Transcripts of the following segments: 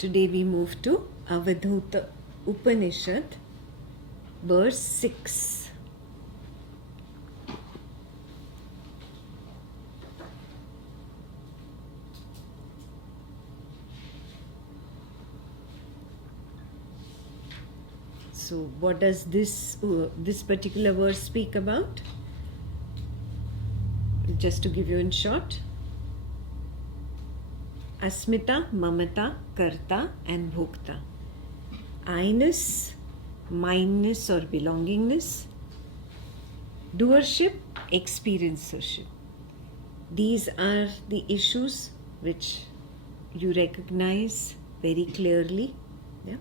Today we move to Avadhuta Upanishad, verse 6. So what does this particular verse speak about? Just to give you in short, Asmita, Mamata, Karta and Bhokta. I-ness, mindness or belongingness, doership, experiencership. These are the issues which you recognize very clearly. Yeah?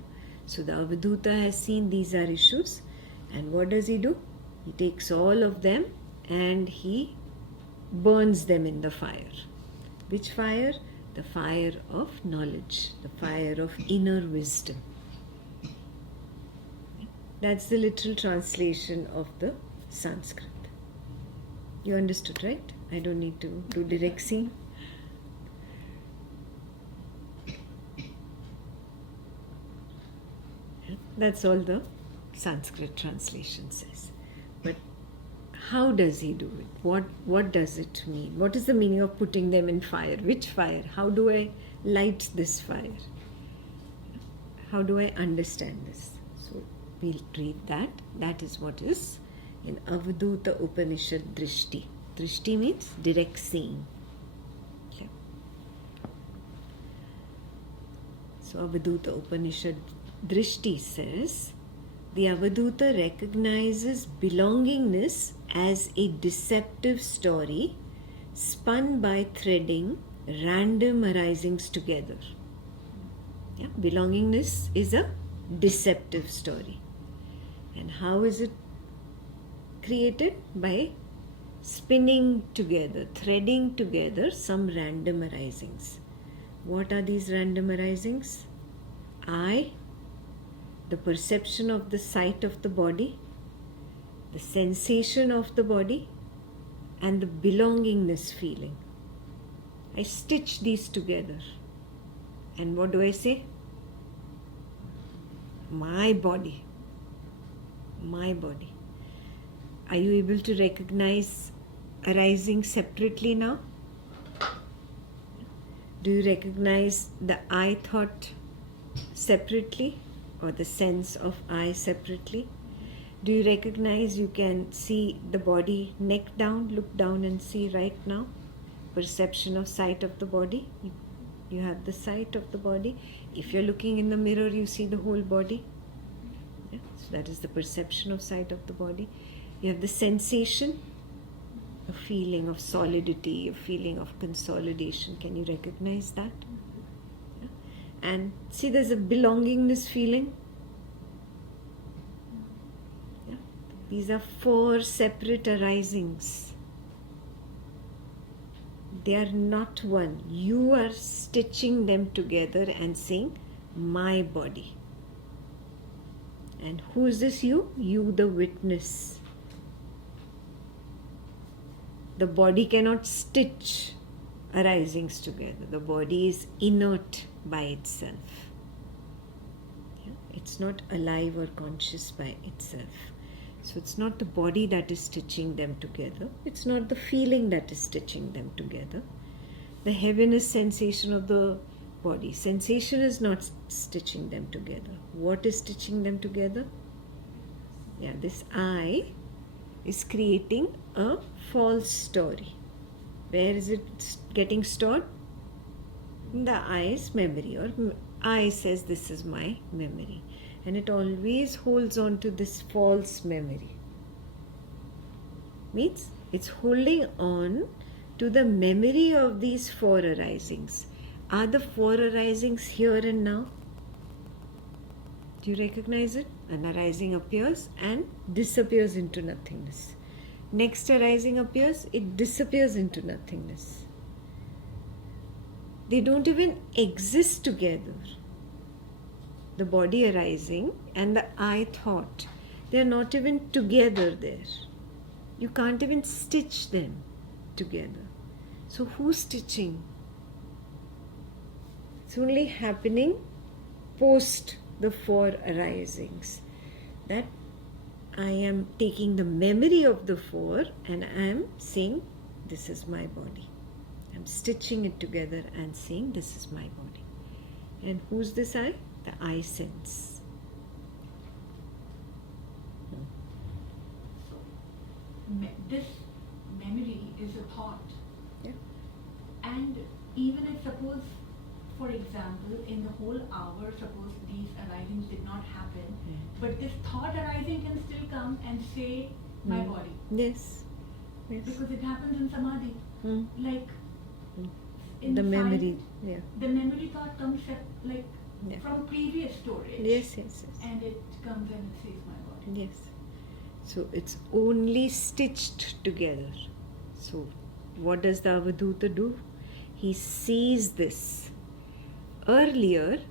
So the Avadhuta has seen these are issues, and what does he do? He takes all of them and he burns them in the fire. Which fire? The fire of knowledge, the fire of inner wisdom. That's the literal translation of the Sanskrit. You understood, right? I don't need to do direct scene. That's all the Sanskrit translation says. But how does he do it? What does it mean? What is the meaning of putting them in fire? Which fire? How do I light this fire? How do I understand this? So we'll read that. That is what is in Avadhuta Upanishad Drishti. Drishti means direct seeing. Okay. So Avadhuta Upanishad Drishti says, the Avadhuta recognizes belongingness as a deceptive story spun by threading random arisings together. Yeah? Belongingness is a deceptive story. And how is it created? By spinning together, threading together some random arisings. What are these random arisings? I, the perception of the sight of the body, the sensation of the body, and the belongingness feeling. I stitch these together. And what do I say? My body. My body. Are you able to recognize arising separately now? Do you recognize the I thought separately, or the sense of I separately? Do you recognize you can see the body neck down, look down and see right now? Perception of sight of the body. You have the sight of the body. If you're looking in the mirror, you see the whole body. Yeah? So that is the perception of sight of the body. You have the sensation, a feeling of solidity, a feeling of consolidation. Can you recognize that? And see, there's a belongingness feeling. Yeah. These are four separate arisings. They are not one. You are stitching them together and saying, my body. And who is this you? You, the witness. The body cannot stitch arisings together. The body is inert by itself. Yeah? It's not alive or conscious by itself. So it's not the body that is stitching them together. It's not the feeling that is stitching them together. The heaviness sensation of the body. Sensation is not stitching them together. What is stitching them together? Yeah, this I is creating a false story. Where is it getting stored? In the I's memory, or I says this is my memory. And it always holds on to this false memory. Means it's holding on to the memory of these four arisings. Are the four arisings here and now? Do you recognize it? An arising appears and disappears into nothingness. Next arising appears, it disappears into nothingness. They don't even exist together. The body arising and the I thought, they are not even together there. You can't even stitch them together. So who's stitching? It's only happening post the four arisings. That I am taking the memory of the four and I am saying, this is my body. I'm stitching it together and saying, this is my body. And who's this I? The I sense. This memory is a thought. Yeah. And even if suppose, for example, in the whole hour, suppose these arisings did not happen, but this thought arising can still come and say, my body. Yes. Yes. Because it happens in samadhi. Like in The memory. silent, Yeah. the memory thought comes like Yeah. from previous storage. Yes, yes, yes. And it comes and it says my body. Yes. So it's only stitched together. So what does the Avadhuta do? He sees this. Earlier,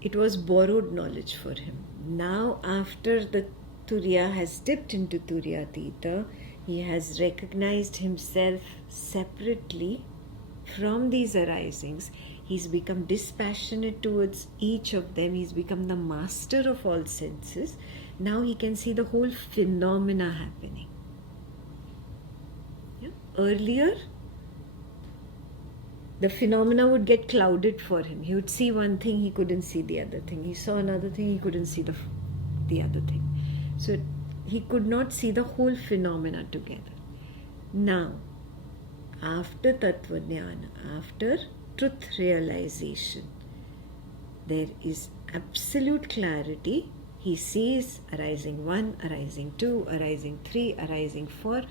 it was borrowed knowledge for him. Now, after the Turiya has dipped into Turiyatita, he has recognized himself separately from these arisings. He's become dispassionate towards each of them. He's become the master of all senses. Now he can see the whole phenomena happening. Yeah? Earlier, the phenomena would get clouded for him. He would see one thing, he couldn't see the other thing. He saw another thing, he couldn't see the other thing. So he could not see the whole phenomena together. Now, after Tattva Jnana, after truth realization, there is absolute clarity. He sees arising 1, arising 2, arising 3, arising 4.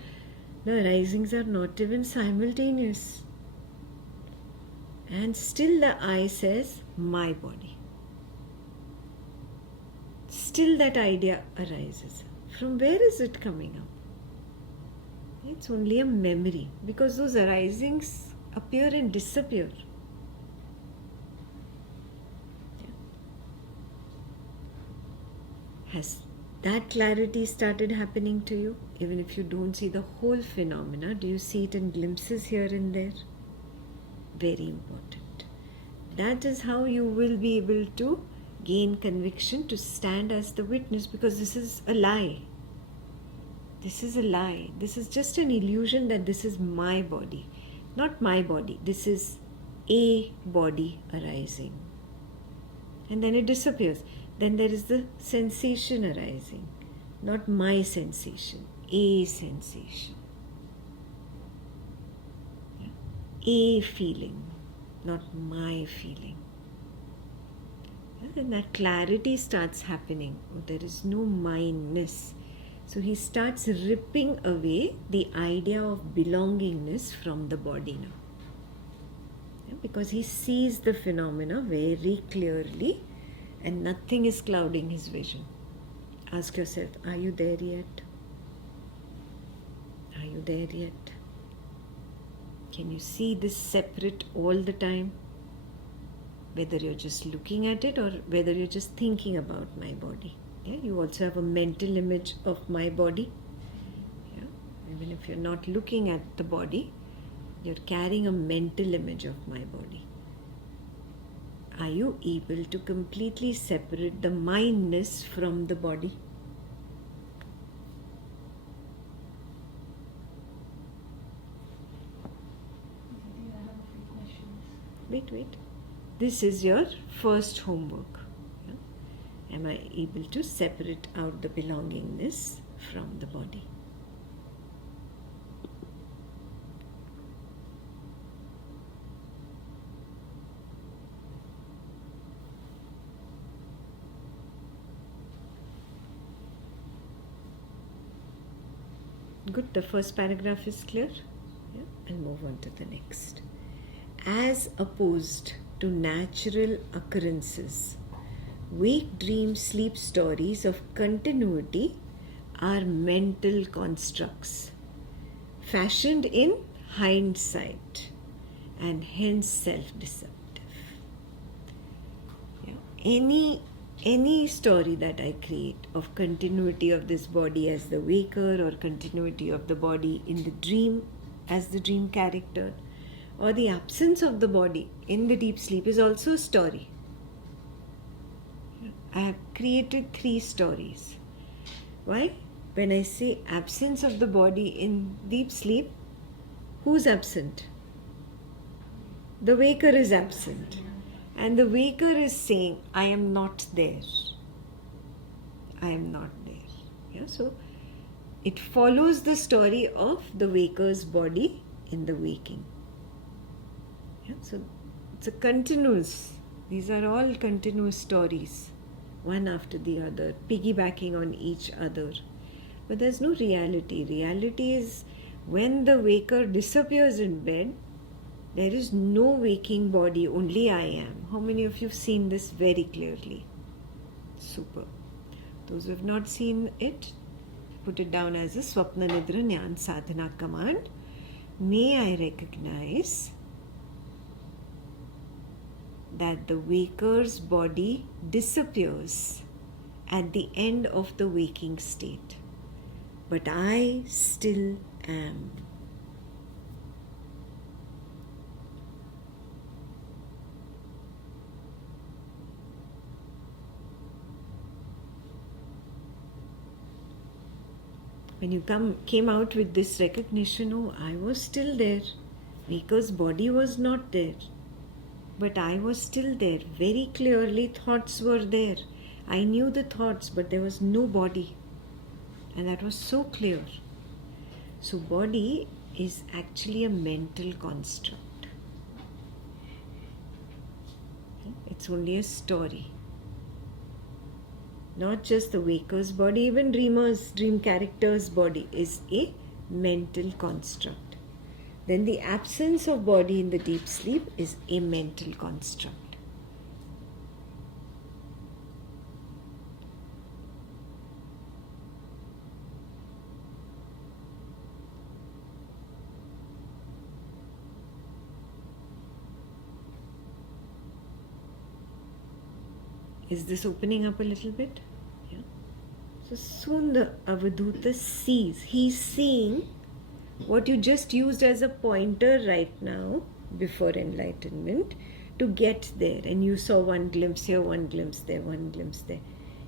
The arisings are not even simultaneous. And still the I says, my body. Still that idea arises. From where is it coming up? It's only a memory, because those arisings appear and disappear. Has that clarity started happening to you? Even if you don't see the whole phenomena, do you see it in glimpses here and there? Very important. That is how you will be able to gain conviction to stand as the witness, because this is a lie. This is a lie. This is just an illusion that this is my body. Not my body. This is a body arising. And then it disappears. Then there is the sensation arising. Not my sensation. A sensation. A feeling. Not my feeling. And that clarity starts happening. There is no mindness. So he starts ripping away the idea of belongingness from the body now. Because he sees the phenomena very clearly and nothing is clouding his vision. Ask yourself, are you there yet? Are you there yet? Can you see this separate all the time? Whether you're just looking at it or whether you're just thinking about my body. Yeah? You also have a mental image of my body. Yeah? Even if you're not looking at the body, you're carrying a mental image of my body. Are you able to completely separate the mindness from the body? I have a few questions. Wait. This is your first homework. Yeah? Am I able to separate out the belongingness from the body? Good, the first paragraph is clear. Yeah? I'll move on to the next. As opposed to natural occurrences, wake, dream, sleep stories of continuity are mental constructs, fashioned in hindsight and hence self-deceptive. Yeah? Any story that I create of continuity of this body as the waker or continuity of the body in the dream as the dream character or the absence of the body in the deep sleep is also a story. I have created 3 stories. Why? When I say absence of the body in deep sleep, who's absent? The waker is absent. And the waker is saying, I am not there. I am not there. Yeah? So it follows the story of the waker's body in the waking. Yeah? So it's a continuous, these are all continuous stories, one after the other, piggybacking on each other. But there's no reality. Reality is when the waker disappears in bed, there is no waking body, only I am. How many of you have seen this very clearly? Super. Those who have not seen it, put it down as a Swapna Nidra Jnana Sadhana command. May I recognize that the waker's body disappears at the end of the waking state, but I still am. When you came out with this recognition, oh, I was still there. Waker's body was not there. But I was still there. Very clearly, thoughts were there. I knew the thoughts, but there was no body. And that was so clear. So body is actually a mental construct. It's only a story. Not just the waker's body, even dream character's body is a mental construct. Then the absence of body in the deep sleep is a mental construct. Is this opening up a little bit? Yeah. So soon the Avadhuta sees. He's seeing what you just used as a pointer right now before enlightenment to get there. And you saw one glimpse here, one glimpse there, one glimpse there.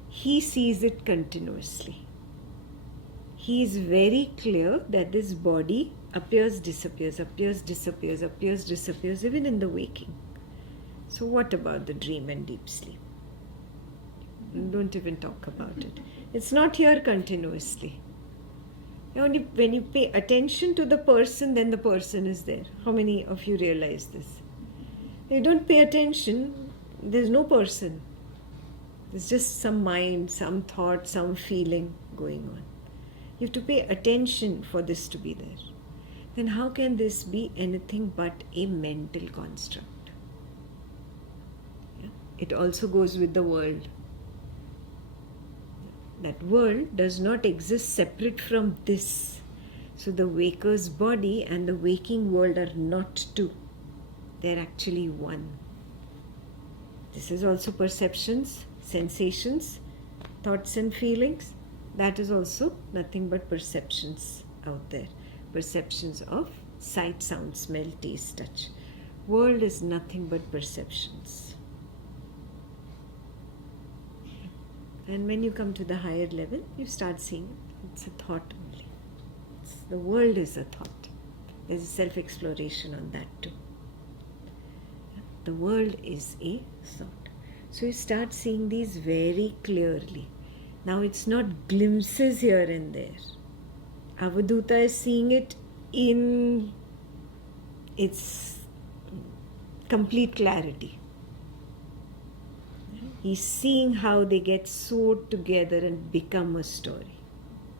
He sees it continuously. He is very clear that this body appears, disappears, appears, disappears, appears, disappears, even in the waking. So what about the dream and deep sleep? Don't even talk about it. It's not here continuously. Only when you pay attention to the person, then the person is there. How many of you realize this? You don't pay attention, there's no person. There's just some mind, some thought, some feeling going on. You have to pay attention for this to be there. Then how can this be anything but a mental construct? Yeah? It also goes with the world. That world does not exist separate from this. So the waker's body and the waking world are not two. They're actually one. This is also perceptions, sensations, thoughts and feelings. That is also nothing but perceptions out there. Perceptions of sight, sound, smell, taste, touch. World is nothing but perceptions. And when you come to the higher level, you start seeing it's a thought only. The world is a thought. There's a self-exploration on that too. The world is a thought. So you start seeing these very clearly. Now it's not glimpses here and there. Avadhuta is seeing it in its complete clarity. He's seeing how they get sewed together and become a story.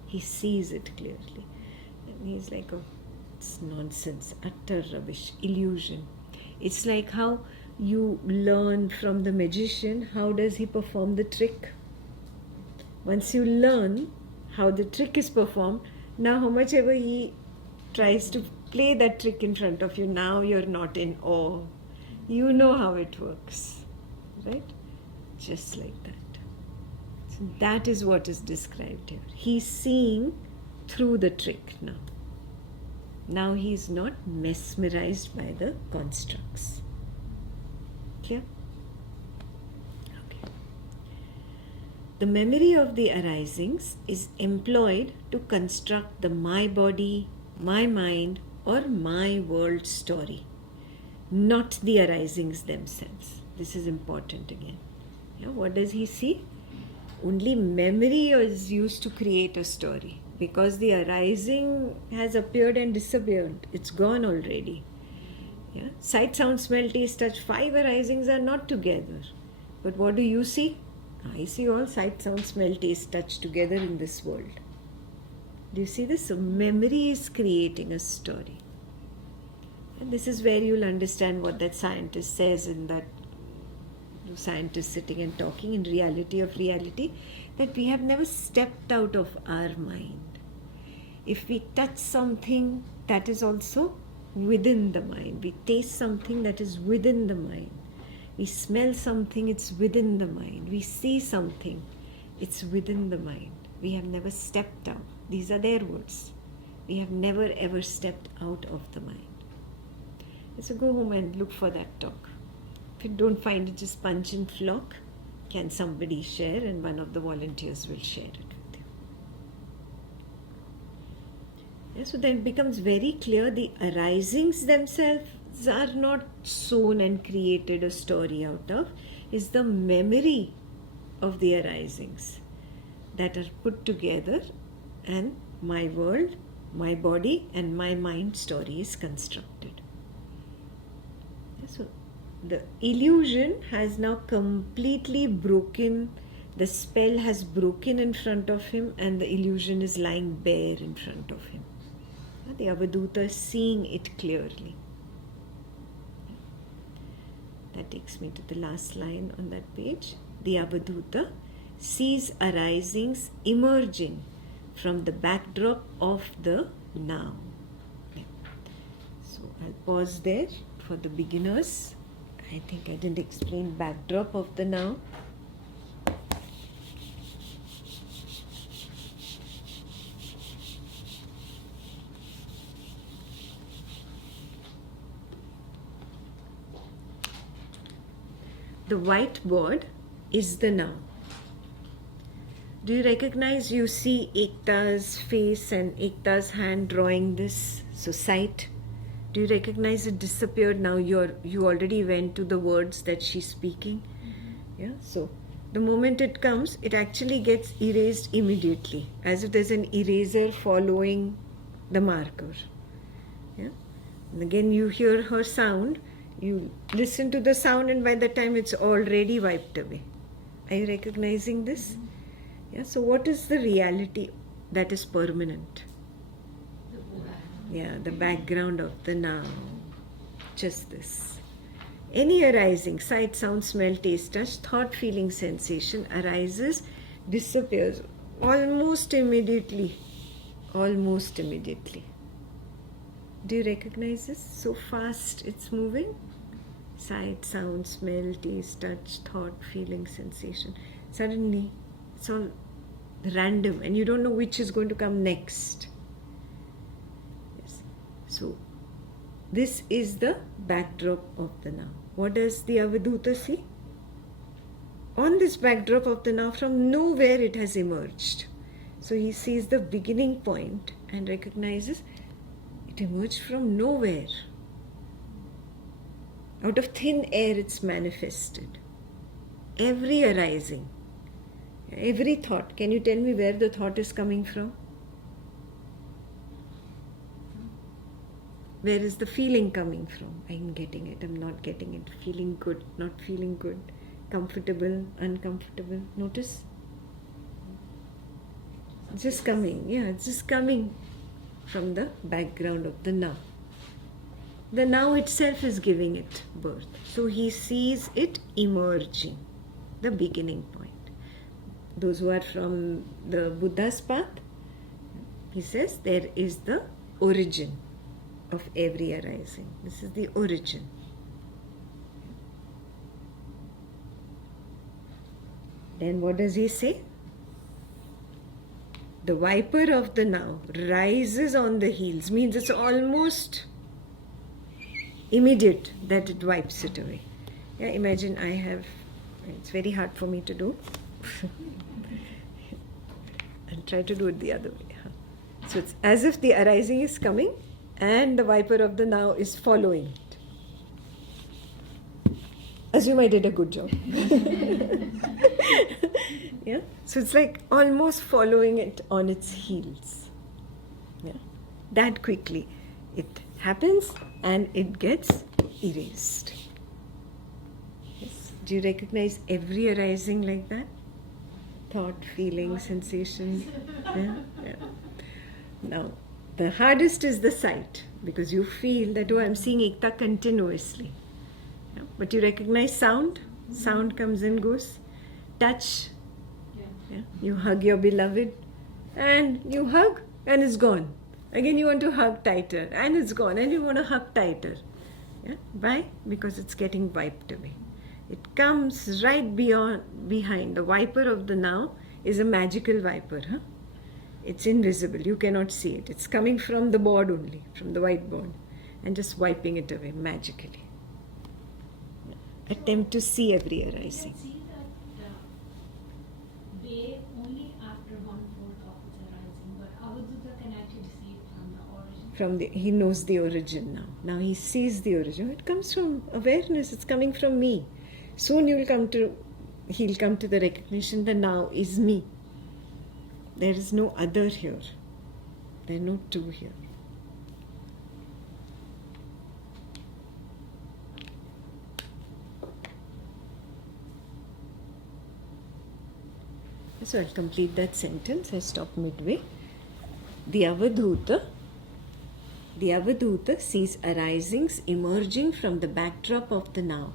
He sees it clearly. And he's like, oh, it's nonsense, utter rubbish, illusion. It's like how you learn from the magician, how does he perform the trick? Once you learn how the trick is performed, now how much ever he tries to play that trick in front of you, now you're not in awe. You know how it works, right? Just like that. So that is what is described here. He's seeing through the trick now. Now he's not mesmerized by the constructs. Clear? Okay. the memory of the arisings is employed to construct the my body, my mind, or my world story, not the arisings themselves. This is important again. Yeah, what does he see? Only memory is used to create a story, because the arising has appeared and disappeared. It's gone already. Yeah? Sight, sound, smell, taste, touch, 5 arisings are not together. But what do you see? I see all sight, sound, smell, taste, touch together in this world. Do you see this? So memory is creating a story. And this is where you'll understand what that scientist says in that scientist sitting and talking in reality of reality, that we have never stepped out of our mind. If we touch something, that is also within the mind. We taste something, that is within the mind. We smell something, it's within the mind. We see something, it's within the mind. We have never stepped out. These are their words. We have never ever stepped out of the mind. So go home and look for that talk. If you don't find it, just punch in flock. Can somebody share, and one of the volunteers will share it with you. Yeah, so then it becomes very clear the arisings themselves are not sown and created a story out of. Is the memory of the arisings that are put together, and my world, my body, and my mind story is constructed. Yeah, so the illusion has now completely broken. The spell has broken in front of him, and the illusion is lying bare in front of him. The Avadhuta is seeing it clearly. That takes me to the last line on that page. The Avadhuta sees arisings emerging from the backdrop of the now. So I'll pause there for the beginners. I think I didn't explain backdrop of the now. The whiteboard is the now. Do you recognize? You see Ekta's face and Ekta's hand drawing this. So sight. Do you recognize it disappeared now? You already went to the words that she's speaking. Yeah. So the moment it comes, it actually gets erased immediately, as if there's an eraser following the marker. Yeah. And again, you hear her sound. You listen to the sound, and by the time it's already wiped away. Are you recognizing this? Yeah. So what is the reality that is permanent? Yeah, the background of the now. Just this. Any arising, sight, sound, smell, taste, touch, thought, feeling, sensation arises, disappears almost immediately. Almost immediately. Do you recognize this? So fast it's moving. Sight, sound, smell, taste, touch, thought, feeling, sensation. Suddenly it's all random, and you don't know which is going to come next. Yes. So this is the backdrop of the now. What does the Avadhuta see? On this backdrop of the now, from nowhere it has emerged. So he sees the beginning point and recognizes it emerged from nowhere. Out of thin air it's manifested. Every arising, every thought. Can you tell me where the thought is coming from? Where is the feeling coming from? I'm getting it, I'm not getting it. Feeling good, not feeling good. Comfortable, uncomfortable. Notice? It's just coming. Yeah, it's just coming from the background of the now. The now itself is giving it birth. So he sees it emerging, the beginning point. Those who are from the Buddha's path, he says there is the origin of every arising. This is the origin. Then what does he say? The viper of the now rises on the heels, means it's almost immediate that it wipes it away. Yeah, imagine it's very hard for me to do, And try to do it the other way. So it's as if the arising is coming and the viper of the now is following it. Assume I did a good job. Yeah? So it's like almost following it on its heels. Yeah? That quickly. It happens and it gets erased. Yes. Do you recognize every arising like that? Thought, feeling, sensation. Yeah? Yeah. Now, the hardest is the sight, because you feel that, oh, I'm seeing Ekta continuously. Yeah? But you recognize sound. Sound comes and goes. Touch. Yeah? You hug your beloved and you hug and it's gone. Again you want to hug tighter and it's gone, and you want to hug tighter. Yeah? Why? Because it's getting wiped away. It comes right behind. The viper of the now is a magical viper. Huh? It's invisible. You cannot see it. It's coming from the board only, from the whiteboard, and just wiping it away magically. Attempt to see every arising. You can see that they only after 1/4 of its arising, but Avadhuta can actually see it from the origin. He knows the origin now. Now he sees the origin. It comes from awareness. It's coming from me. Soon he'll come to the recognition that now is me. There is no other here. There are no two here. So I'll complete that sentence. I stop midway. The Avadhuta sees arisings emerging from the backdrop of the now.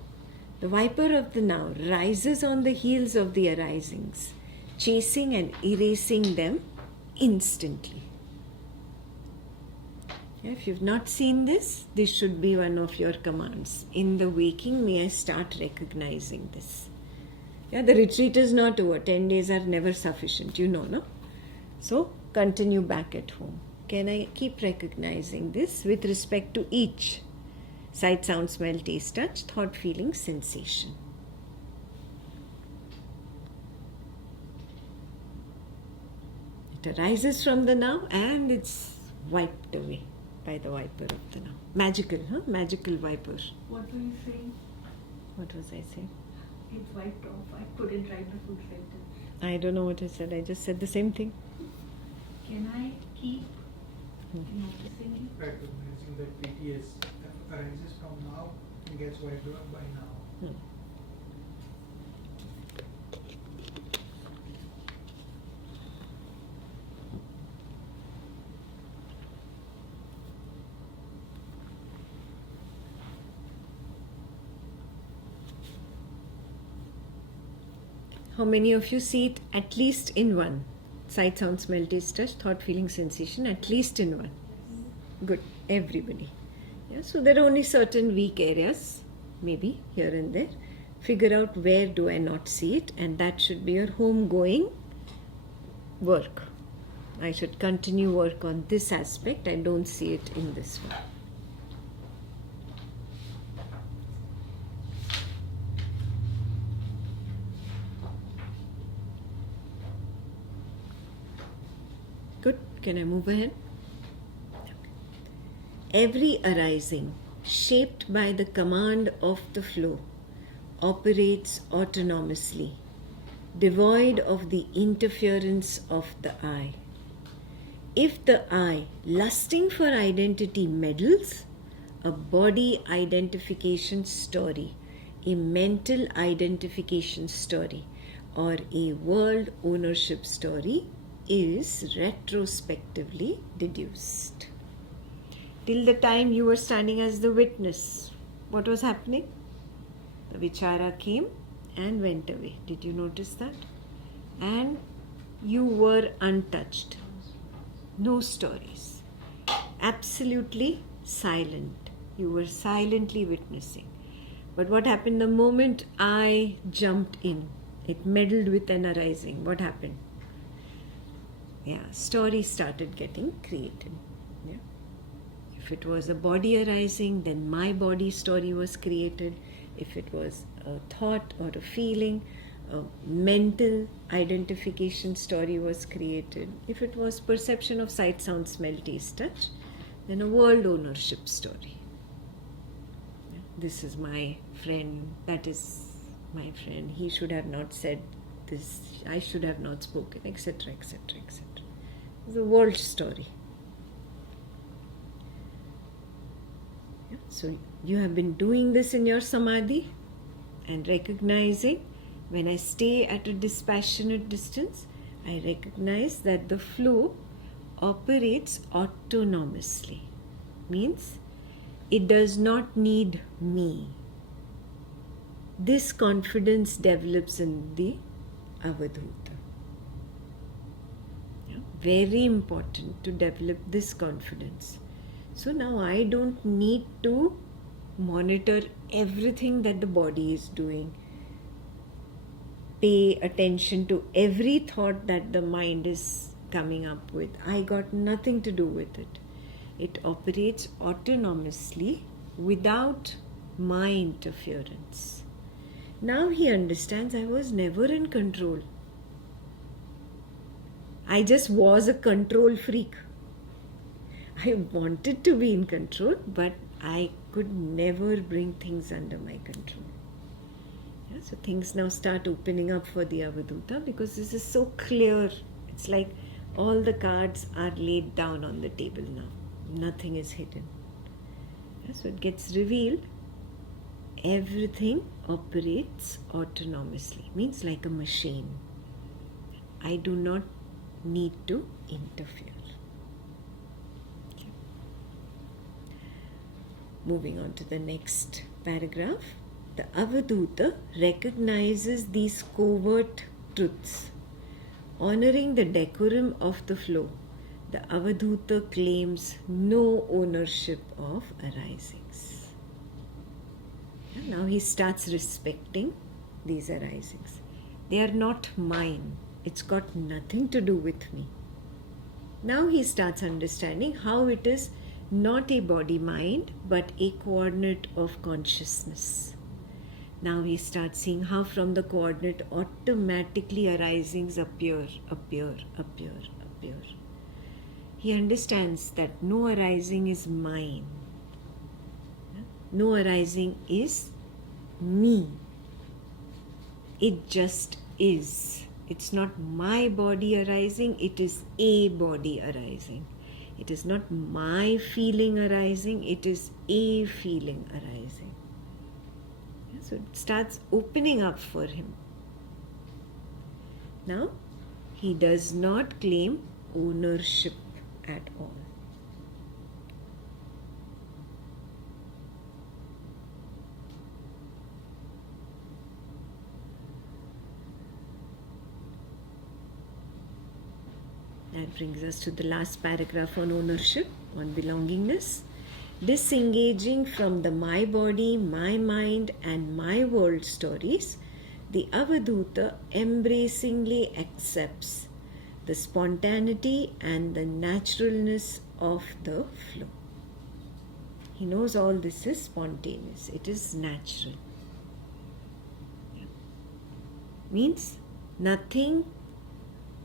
The viper of the now rises on the heels of the arisings, chasing and erasing them instantly. If you've not seen this should be one of your commands. In the waking, may I start recognizing this. Yeah, the retreat is not over. 10 days are never sufficient, no? So, continue back at home. Can I keep recognizing this with respect to each? Sight, sound, smell, taste, touch, thought, feeling, sensation. It arises from the now and it's wiped away by the viper of the now. Magical, huh? Magical viper. What were you saying? What was I saying? It's wiped off. I couldn't write the full sentence. I don't know what I said. I just said the same thing. Can I keep noticing it? Recognizing that PTS arises from now and gets wiped out by now. How many of you see it at least in one? Sight, sound, smell, taste, touch, thought, feeling, sensation, at least in one. Good, everybody. Yeah, so there are only certain weak areas, maybe here and there. Figure out where do I not see it, and that should be your homegoing work. I should continue work on this aspect. I don't see it in this one. Good. Can I move ahead? Every arising, shaped by the command of the flow, operates autonomously, devoid of the interference of the I. If the I, lusting for identity, meddles, a body identification story, a mental identification story, or a world ownership story is retrospectively deduced. Till the time you were standing as the witness, what was happening? The vichara came and went away. Did you notice that? And you were untouched. No stories. Absolutely silent. You were silently witnessing. But what happened the moment I jumped in? It meddled with an arising. What happened? Yeah, stories started getting created. Yeah. If it was a body arising, then my body story was created. If it was a thought or a feeling, a mental identification story was created. If it was perception of sight, sound, smell, taste, touch, then a world ownership story. This is my friend, that is my friend, he should have not said this, I should have not spoken, etc., etc., etc. It's a world story. So you have been doing this in your samadhi and recognizing, when I stay at a dispassionate distance, I recognize that the flow operates autonomously. Means it does not need me. This confidence develops in the Avadhuta. Very important to develop this confidence. So now I don't need to monitor everything that the body is doing, pay attention to every thought that the mind is coming up with. I got nothing to do with it. It operates autonomously without my interference. Now he understands I was never in control. I just was a control freak. I wanted to be in control, but I could never bring things under my control. So things now start opening up for the Avadhuta because this is so clear. It's like all the cards are laid down on the table now. Nothing is hidden. So it gets revealed. Everything operates autonomously. Means like a machine. I do not need to interfere. Moving on to the next paragraph. The Avadhuta recognizes these covert truths. Honoring the decorum of the flow, the Avadhuta claims no ownership of arisings. Now he starts respecting these arisings. They are not mine. It's got nothing to do with me. Now he starts understanding how it is not a body-mind, but a coordinate of consciousness. Now he starts seeing how from the coordinate automatically arisings appear. He understands that no arising is mine. No arising is me. It just is. It's not my body arising, it is a body arising. It is not my feeling arising, it is a feeling arising. So it starts opening up for him. Now, he does not claim ownership at all. That brings us to the last paragraph on ownership, on belongingness. Disengaging from the my body, my mind and my world stories, the Avadhuta embracingly accepts the spontaneity and the naturalness of the flow. He knows all this is spontaneous, it is natural. Means nothing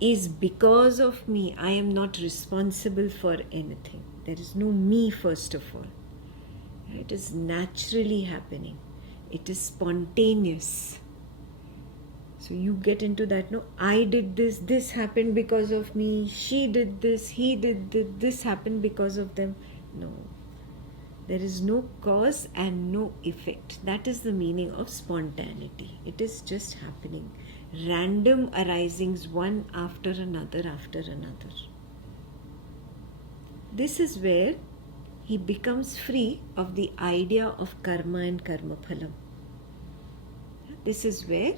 is because of me. I am not responsible for anything. There is no me, first of all. It is naturally happening. It is spontaneous. So you get into that, no, I did this happened because of me, she did this, he did this happened because of them. No. There is no cause and no effect. That is the meaning of spontaneity. It is just happening. Random arisings, one after another after another. This is where he becomes free of the idea of karma and karma phalam. This is where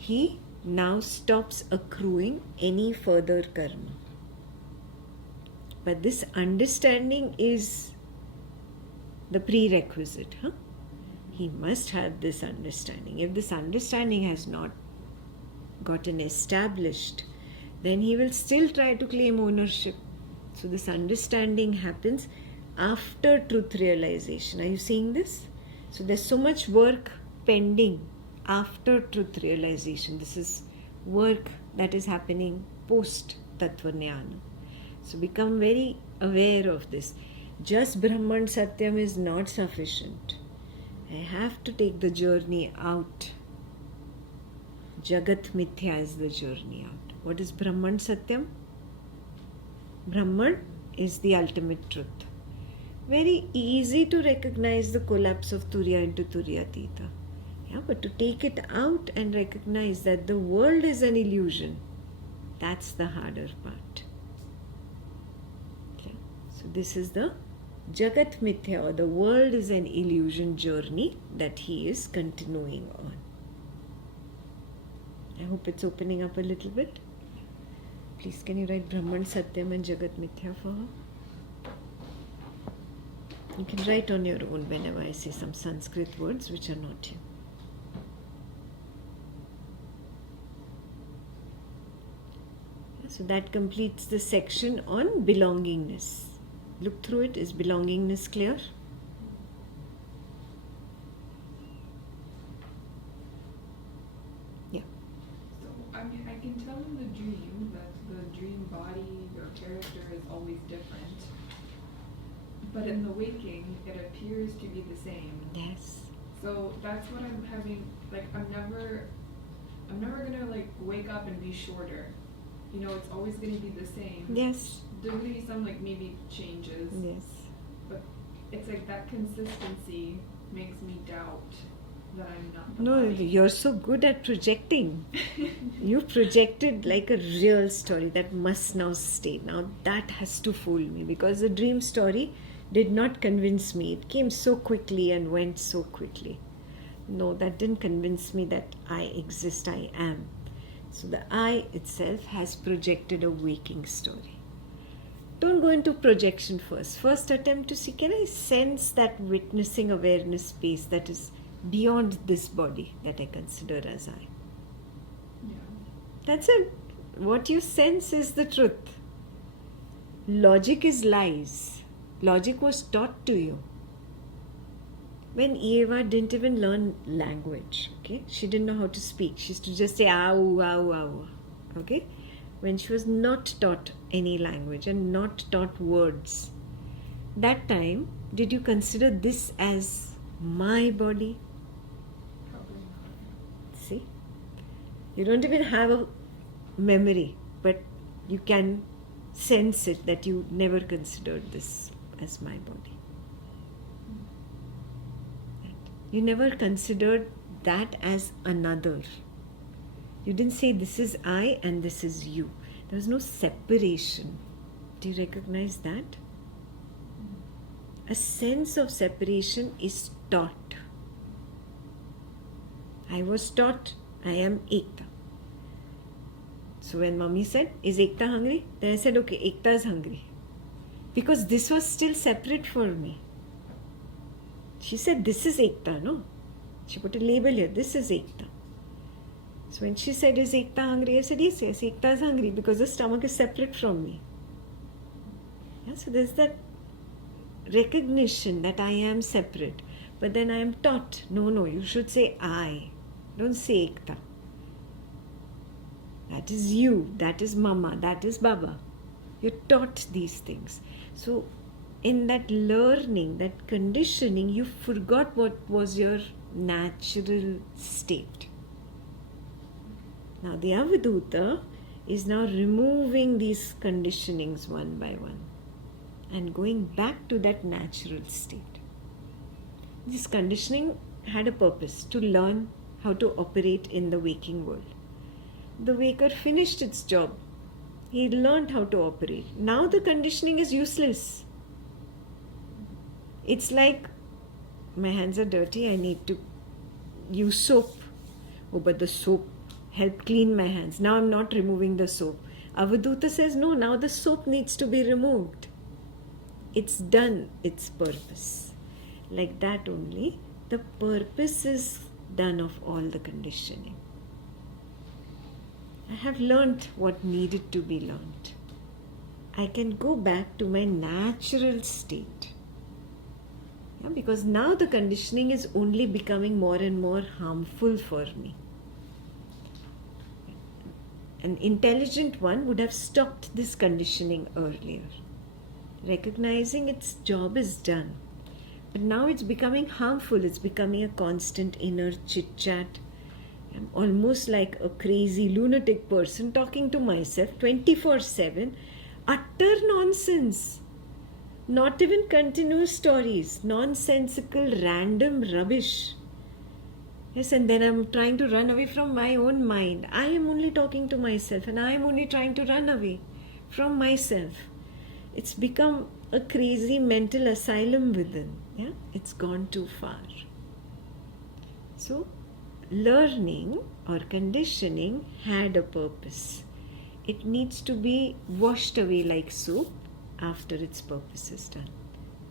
he now stops accruing any further karma. But this understanding is the prerequisite. He must have this understanding. If this understanding has not gotten established, then he will still try to claim ownership. So this understanding happens after truth realization. Are you seeing this? So there's so much work pending after truth realization. This is work that is happening post Tattva Jnana. So become very aware of this. Just Brahman Satyam is not sufficient. I have to take the journey out. Jagat Mithya is the journey out. What is Brahman Satyam? Brahman is the ultimate truth. Very easy to recognize the collapse of Turiya into Turiyatita. Yeah, but to take it out and recognize that the world is an illusion, that's the harder part. Okay. So this is the Jagat Mithya, or the world is an illusion journey that he is continuing on. I hope it's opening up a little bit. Please, can you write Brahman Satyam and Jagat Mithya for her? You can write on your own whenever I say some Sanskrit words which are not here. So that completes the section on belongingness. Look through it. Is belongingness clear? Yeah. So, I mean, I can tell in the dream that the dream body, your character is always different. But in the waking, it appears to be the same. Yes. So that's what I'm having, like, I'm never gonna, like, wake up and be shorter. You know, it's always gonna be the same. Yes. There's gonna be some, like, maybe changes. Yes. But it's like that consistency makes me doubt that I'm not the No, body. you're so good at projecting. You projected like a real story that must now stay. Now that has to fool me, because the dream story did not convince me. It came so quickly and went so quickly. No, that didn't convince me that I exist, I am. So the I itself has projected a waking story. Don't go into projection first. First attempt to see, can I sense that witnessing awareness space that is beyond this body that I consider as I? Yeah. That's it. What you sense is the truth. Logic is lies. Logic was taught to you. When Eva didn't even learn language, okay? She didn't know how to speak. She used to just say, ow, ow, ow, okay? When she was not taught any language and not taught words, that time, did you consider this as my body? Probably not. See? You don't even have a memory, but you can sense it that you never considered this as my body. You never considered that as another. You didn't say this is I and this is you. There was no separation. Do you recognize that? A sense of separation is taught. I was taught I am Ekta. So when Mummy said, is Ekta hungry? Then I said, okay, Ekta is hungry. Because this was still separate for me. She said, this is Ekta, no? She put a label here, this is Ekta. So when she said, is Ekta hungry? I said, yes, Ekta is hungry because the stomach is separate from me. Yeah, so there's that recognition that I am separate. But then I am taught, no, you should say I. Don't say Ekta. That is you, that is Mama, that is Baba. You're taught these things. So in that learning, that conditioning, you forgot what was your natural state. Now the Avadhuta is now removing these conditionings one by one and going back to that natural state. This conditioning had a purpose, to learn how to operate in the waking world. The waker finished its job. He learned how to operate. Now the conditioning is useless. It's like, my hands are dirty, I need to use soap. Oh, but the soap helped clean my hands. Now I'm not removing the soap. Avadhuta says, no, now the soap needs to be removed. It's done its purpose. Like that only, the purpose is done of all the conditioning. I have learnt what needed to be learnt. I can go back to my natural state. Yeah, because now the conditioning is only becoming more and more harmful for me. An intelligent one would have stopped this conditioning earlier, recognizing its job is done. But now it's becoming harmful, it's becoming a constant inner chit-chat. I'm almost like a crazy lunatic person talking to myself 24/7. Utter nonsense. Not even continuous stories, nonsensical, random rubbish. Yes, and then I'm trying to run away from my own mind. I am only talking to myself and I am only trying to run away from myself. It's become a crazy mental asylum within. Yeah, it's gone too far. So, learning or conditioning had a purpose. It needs to be washed away like soap after its purpose is done.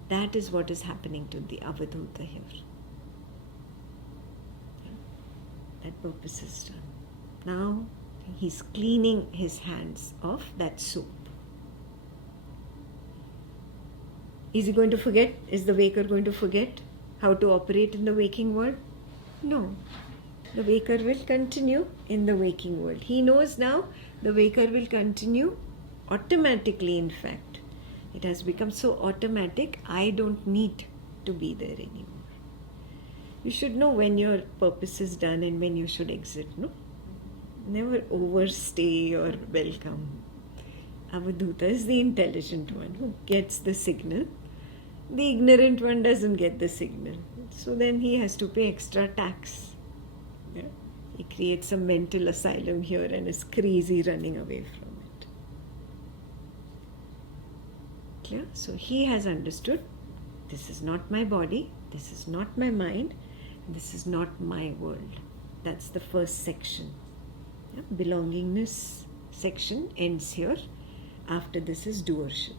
That is what is happening to the Avadhuta here. That purpose is done. Now he's cleaning his hands of that soap. Is he going to forget? Is the waker going to forget how to operate in the waking world? No. The waker will continue in the waking world. He knows now the waker will continue automatically, in fact. It has become so automatic, I don't need to be there anymore. You should know when your purpose is done and when you should exit, no? Never overstay or welcome. Avadhuta is the intelligent one who gets the signal. The ignorant one doesn't get the signal. So then he has to pay extra tax. Yeah? He creates a mental asylum here and is crazy running away from it. Clear? So he has understood, this is not my body, this is not my mind, this is not my world. That's the first section. Yeah? Belongingness section ends here. After this is doership.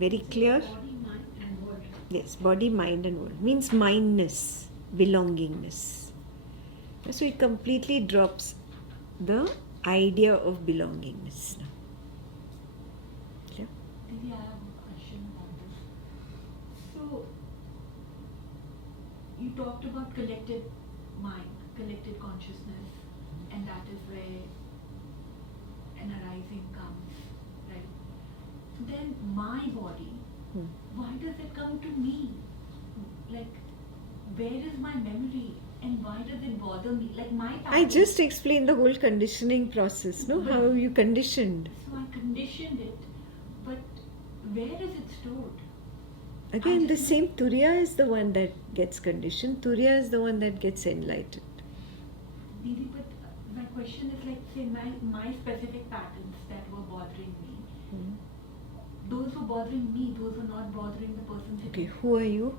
Very clear? Body, mind, and world. Yes, body, mind and world. Means mindness, belongingness. So it completely drops the idea of belongingness now. Clear? Maybe I have a question on this. So, you talked about collective mind, collective consciousness, and that is where an arising comes, right? Then my body, why does it come to me? Like, where is my memory and why does it bother me? Like my I pattern. just explained the whole conditioning process, no? How you conditioned. So I conditioned it, but where is it stored? Again, I the just- same Turiya is the one that gets conditioned. Turiya is the one that gets enlightened. Didi, but my question is like, say, my specific patterns that were bothering me, those were bothering me, those were not bothering the person sitting. Okay, who are you?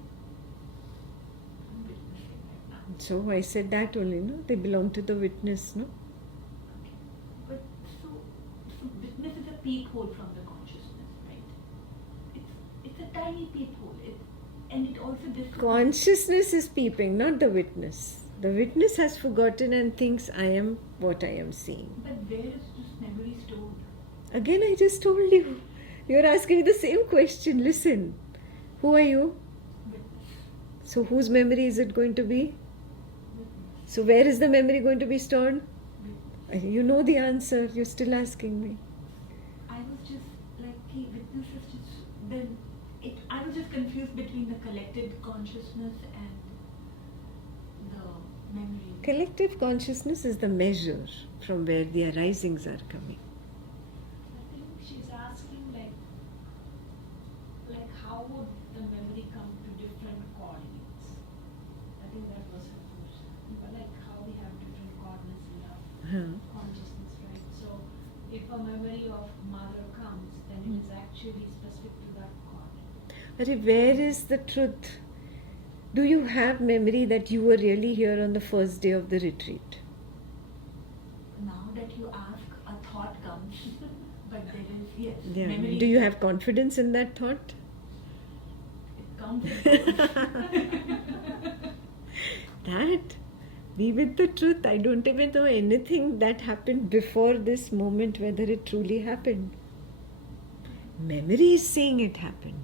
I'm witnessing right now. So I said that only, no? They belong to the witness, no? Okay. But so witness is a peephole from the consciousness, right? It's a tiny peephole. And it also Consciousness is peeping, not the witness. The witness has forgotten and thinks I am what I am seeing. But where is this memory stored? Again, I just told you. You're asking me the same question. Listen. Who are you? Witness. So whose memory is it going to be? Witness. So where is the memory going to be stored? Witness. You know the answer. You're still asking me. I was just like, witness is just, then I was just confused between the collected consciousness and the memory. Collective consciousness is the measure from where the arisings are coming. I think she's asking like how would the memory come to different coordinates? I think that was her question. But like how we have different coordinates in our consciousness, right? So if a memory of mother comes, then it is actually specific to that coordinate. Where is the truth? Do you have memory that you were really here on the first day of the retreat? Now that you ask, a thought comes, but there is, yes, Yeah. memory. Do you have confidence in that thought? It comes and goes. That, be with the truth. I don't even know anything that happened before this moment, whether it truly happened. Memory is saying it happened.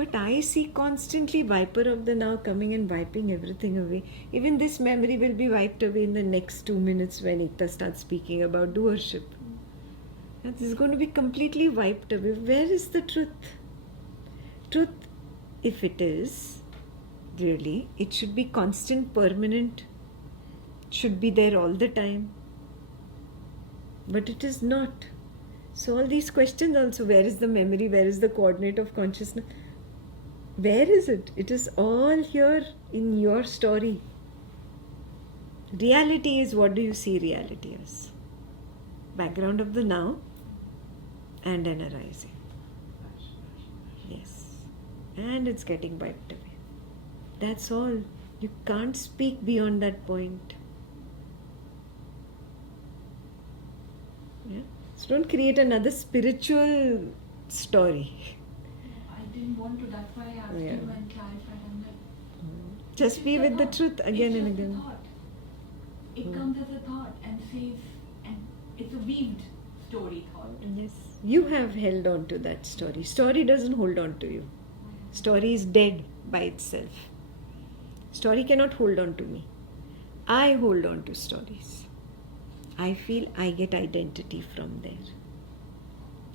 But I see constantly Viper of the Now coming and wiping everything away. Even this memory will be wiped away in the next 2 minutes when Ekta starts speaking about doership. And this is going to be completely wiped away. Where is the truth? Truth, if it is, really, it should be constant, permanent, should be there all the time. But it is not. So all these questions also, where is the memory, where is the coordinate of consciousness? Where is it? It is all here in your story. Reality is, what do you see reality as? Background of the now and an arising. Yes. And it's getting wiped away. That's all. You can't speak beyond that point. Yeah? So don't create another spiritual story. I didn't want to, that's why I asked Yeah. you and clarified. I'm like, Just it's be a with the thought. truth again It's and just a again. thought. It comes as a thought and says, and it's a weaved story thought. Yes. You have held on to that story. Story doesn't hold on to you. Story is dead by itself. Story cannot hold on to me. I hold on to stories. I feel I get identity from there.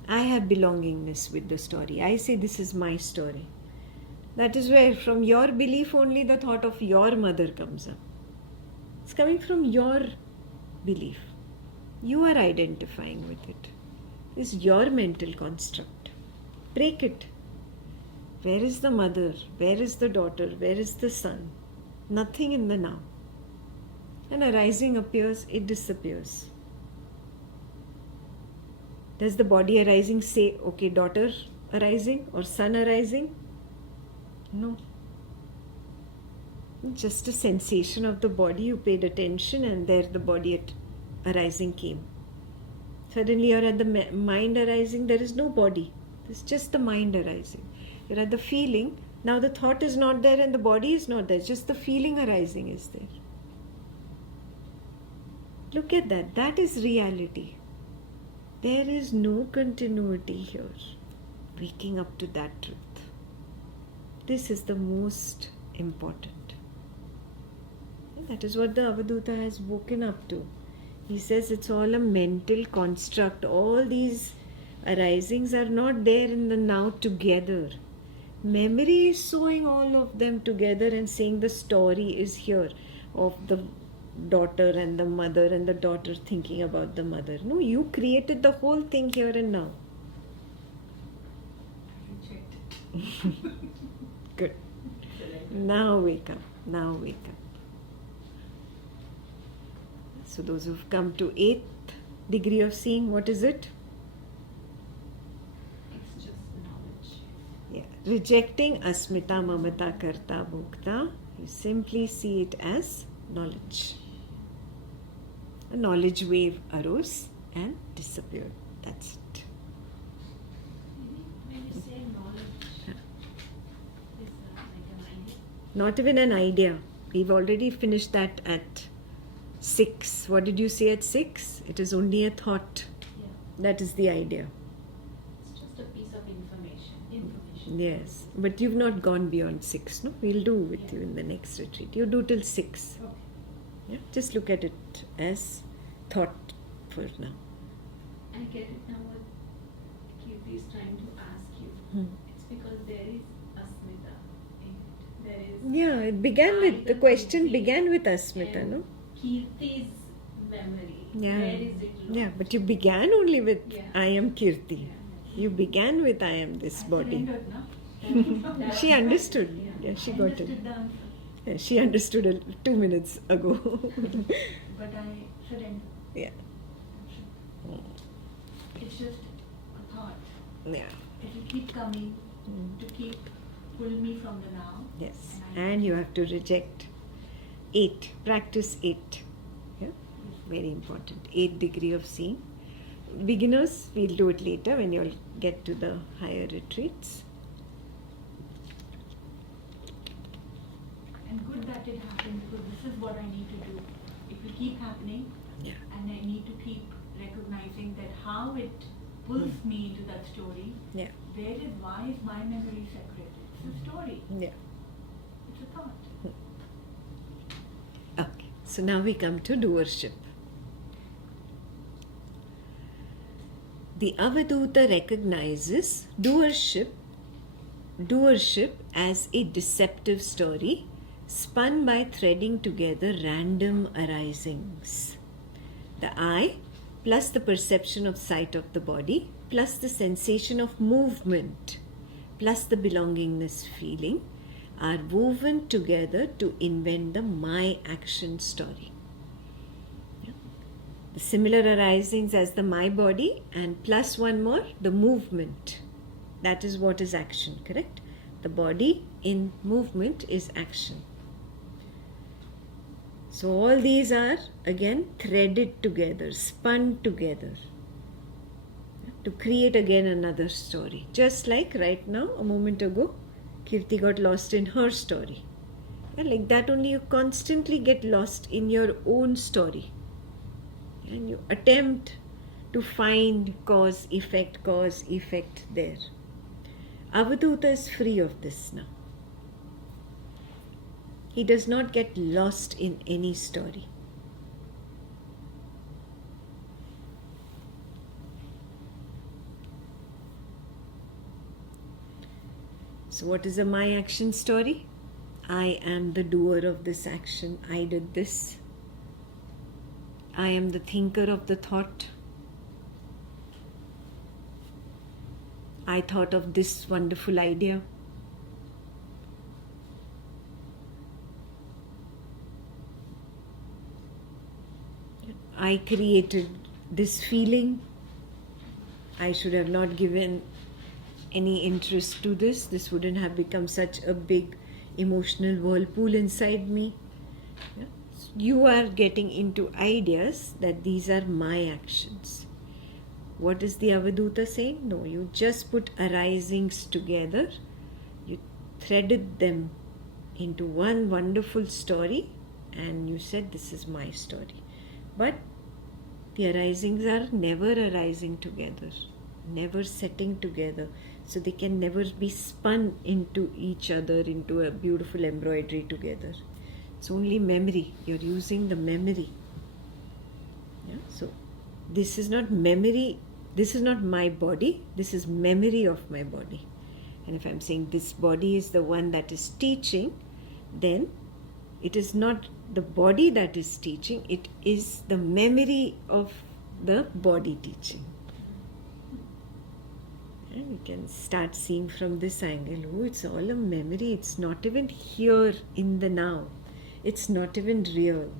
I have belongingness with the story. I say this is my story. That is where from your belief only the thought of your mother comes up. It's coming from your belief. You are identifying with it. It's your mental construct. Break it. Where is the mother? Where is the daughter? Where is the son? Nothing in the now. And arising appears, it disappears. Does the body arising say, okay, daughter arising or son arising? No. Just a sensation of the body, you paid attention and there the body arising came. Suddenly you're at the mind arising, there is no body. It's just the mind arising. You're at the feeling, now the thought is not there and the body is not there, just the feeling arising is there. Look at that, that is reality. There is no continuity here. Waking up to that truth. This is the most important. That is what the Avadhuta has woken up to. He says it's all a mental construct. All these arisings are not there in the now together. Memory is sewing all of them together and saying the story is here of the daughter and the mother and the daughter thinking about the mother. No, you created the whole thing here and now. Reject. Good. Now wake up. Now wake up. So those who've come to 8th degree of seeing, what is it? It's just knowledge. Yeah. Rejecting asmita, mamata, karta, bhokta. You simply see it as knowledge. A knowledge wave arose and disappeared. That's it. Maybe when you say knowledge, is that like an idea? Not even an idea. We've already finished that at 6. What did you say at 6? It is only a thought. Yeah. That is the idea. It's just a piece of information. Yes. But you've not gone beyond 6, no? We'll do with Yeah. you in the next retreat. You do till 6. Okay. Yeah? Just look at it as thought for now. I get it now what Kirti is trying to ask you. Hmm. It's because there is asmita in it. There is Yeah, it began with, the question began with Asmita, and no? Kirti's memory. Yeah. Where is it lost? Yeah, but you began only with Yeah. I am Kirti. Yeah. You began with I am this I body. surrendered, no? That- She understood. Yeah. Yeah, she I got it. understood the answer, Yeah, she understood 2 minutes ago. but I surrendered. Yeah. It's just a thought. Yeah. It will keep coming Mm. to keep pull me from the now. Yes. I- And you have to reject 8. Practice 8. Yeah. Very important. 8th degree of seeing. Beginners, we'll do it later when you'll get to the higher retreats. And good that it happened because this is what I need to do. It will keep happening Yeah. and I need to keep recognizing that how it pulls me into that story. Yeah. Why is my memory separated? a story. Yeah. It's a thought. Okay. So now we come to doership. The Avadhuta recognizes doership as a deceptive story spun by threading together random arisings. The I plus the perception of sight of the body plus the sensation of movement plus the belongingness feeling are woven together to invent the my action story. The similar arisings as the my body and plus one more, the movement. That is what is action, correct? The body in movement is action. So all these are again threaded together, spun together to create again another story. Just like right now, a moment ago, Kirti got lost in her story. Like that only you constantly get lost in your own story. And you attempt to find cause, effect there. Avadhuta is free of this now. He does not get lost in any story. So what is a my action story? I am the doer of this action. I did this. I am the thinker of the thought. I thought of this wonderful idea. I created this feeling. I should have not given any interest to this. This wouldn't have become such a big emotional whirlpool inside me. Yeah. You are getting into ideas that these are my actions. What is the Avadhuta saying? No, you just put arisings together. You threaded them into one wonderful story and you said this is my story. But the arisings are never arising together, never setting together. So they can never be spun into each other, into a beautiful embroidery together. It's only memory. You're using the memory. Yeah? So this is not memory. This is not my body. This is memory of my body. And if I'm saying this body is the one that is teaching, then it is not the body that is teaching. It is the memory of the body teaching. And we can start seeing from this angle, oh, it's all a memory. It's not even here in the now. It's not even real.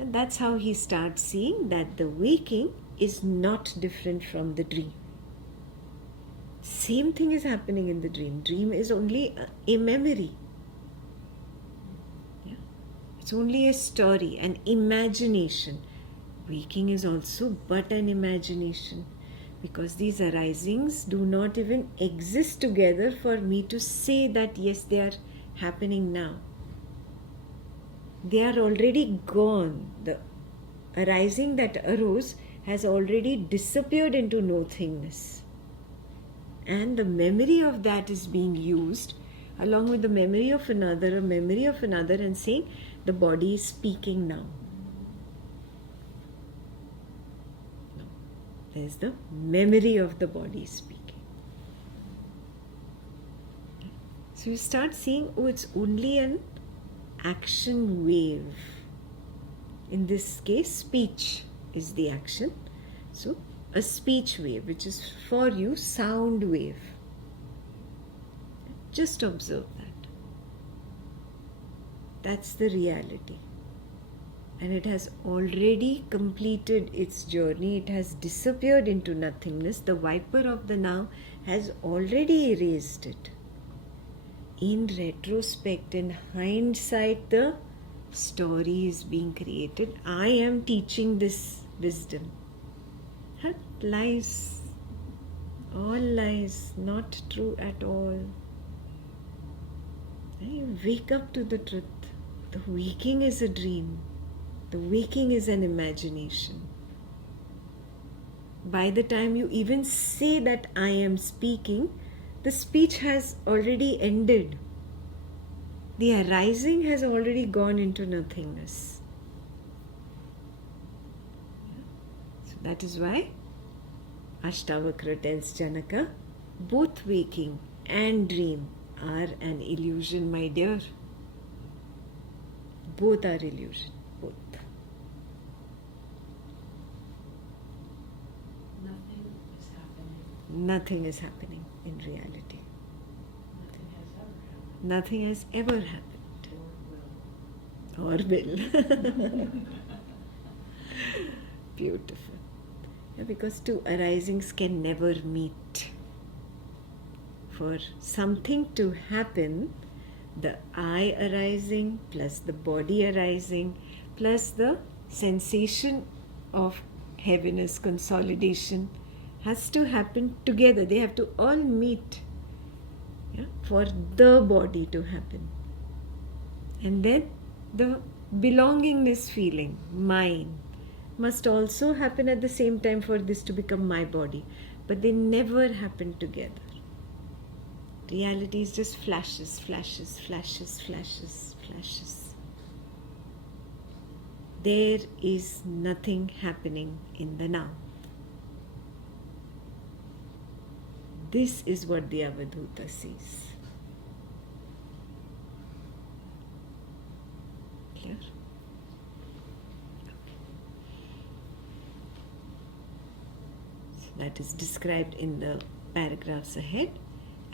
And that's how he starts seeing that the waking is not different from the dream. Same thing is happening in the dream. Dream is only a memory. Yeah? It's only a story, an imagination. Waking is also but an imagination. Because these arisings do not even exist together for me to say that yes, they are happening now. They are already gone. The arising that arose has already disappeared into nothingness. And the memory of that is being used along with the memory of another, a memory of another, and saying the body is speaking now. No. There's the memory of the body speaking. So you start seeing, oh, it's only an action wave. In this case, speech is the action. So, a speech wave, which is for you sound wave. Just observe that. That's the reality. And it has already completed its journey. It has disappeared into nothingness. The viper of the now has already erased it. In retrospect, in hindsight, the story is being created. I am teaching this wisdom. Lies. All lies. Not true at all. You wake up to the truth. The waking is a dream. The waking is an imagination. By the time you even say that I am speaking, the speech has already ended. The arising has already gone into nothingness. So that is why Ashtavakra tells Janaka, both waking and dream are an illusion, my dear. Both are illusion. Both. Nothing is happening. Nothing is happening in reality. Nothing has ever happened. Nothing has ever happened. Or will. Or will. Beautiful. Yeah, because two arisings can never meet. For something to happen, the I arising plus the body arising plus the sensation of heaviness, consolidation has to happen together. They have to all meet, yeah, for the body to happen. And then the belongingness feeling, mine, must also happen at the same time for this to become my body. But they never happen together. Reality is just flashes, flashes, flashes, flashes, flashes. There is nothing happening in the now. This is what the Avadhuta sees. Clear? So that is described in the paragraphs ahead.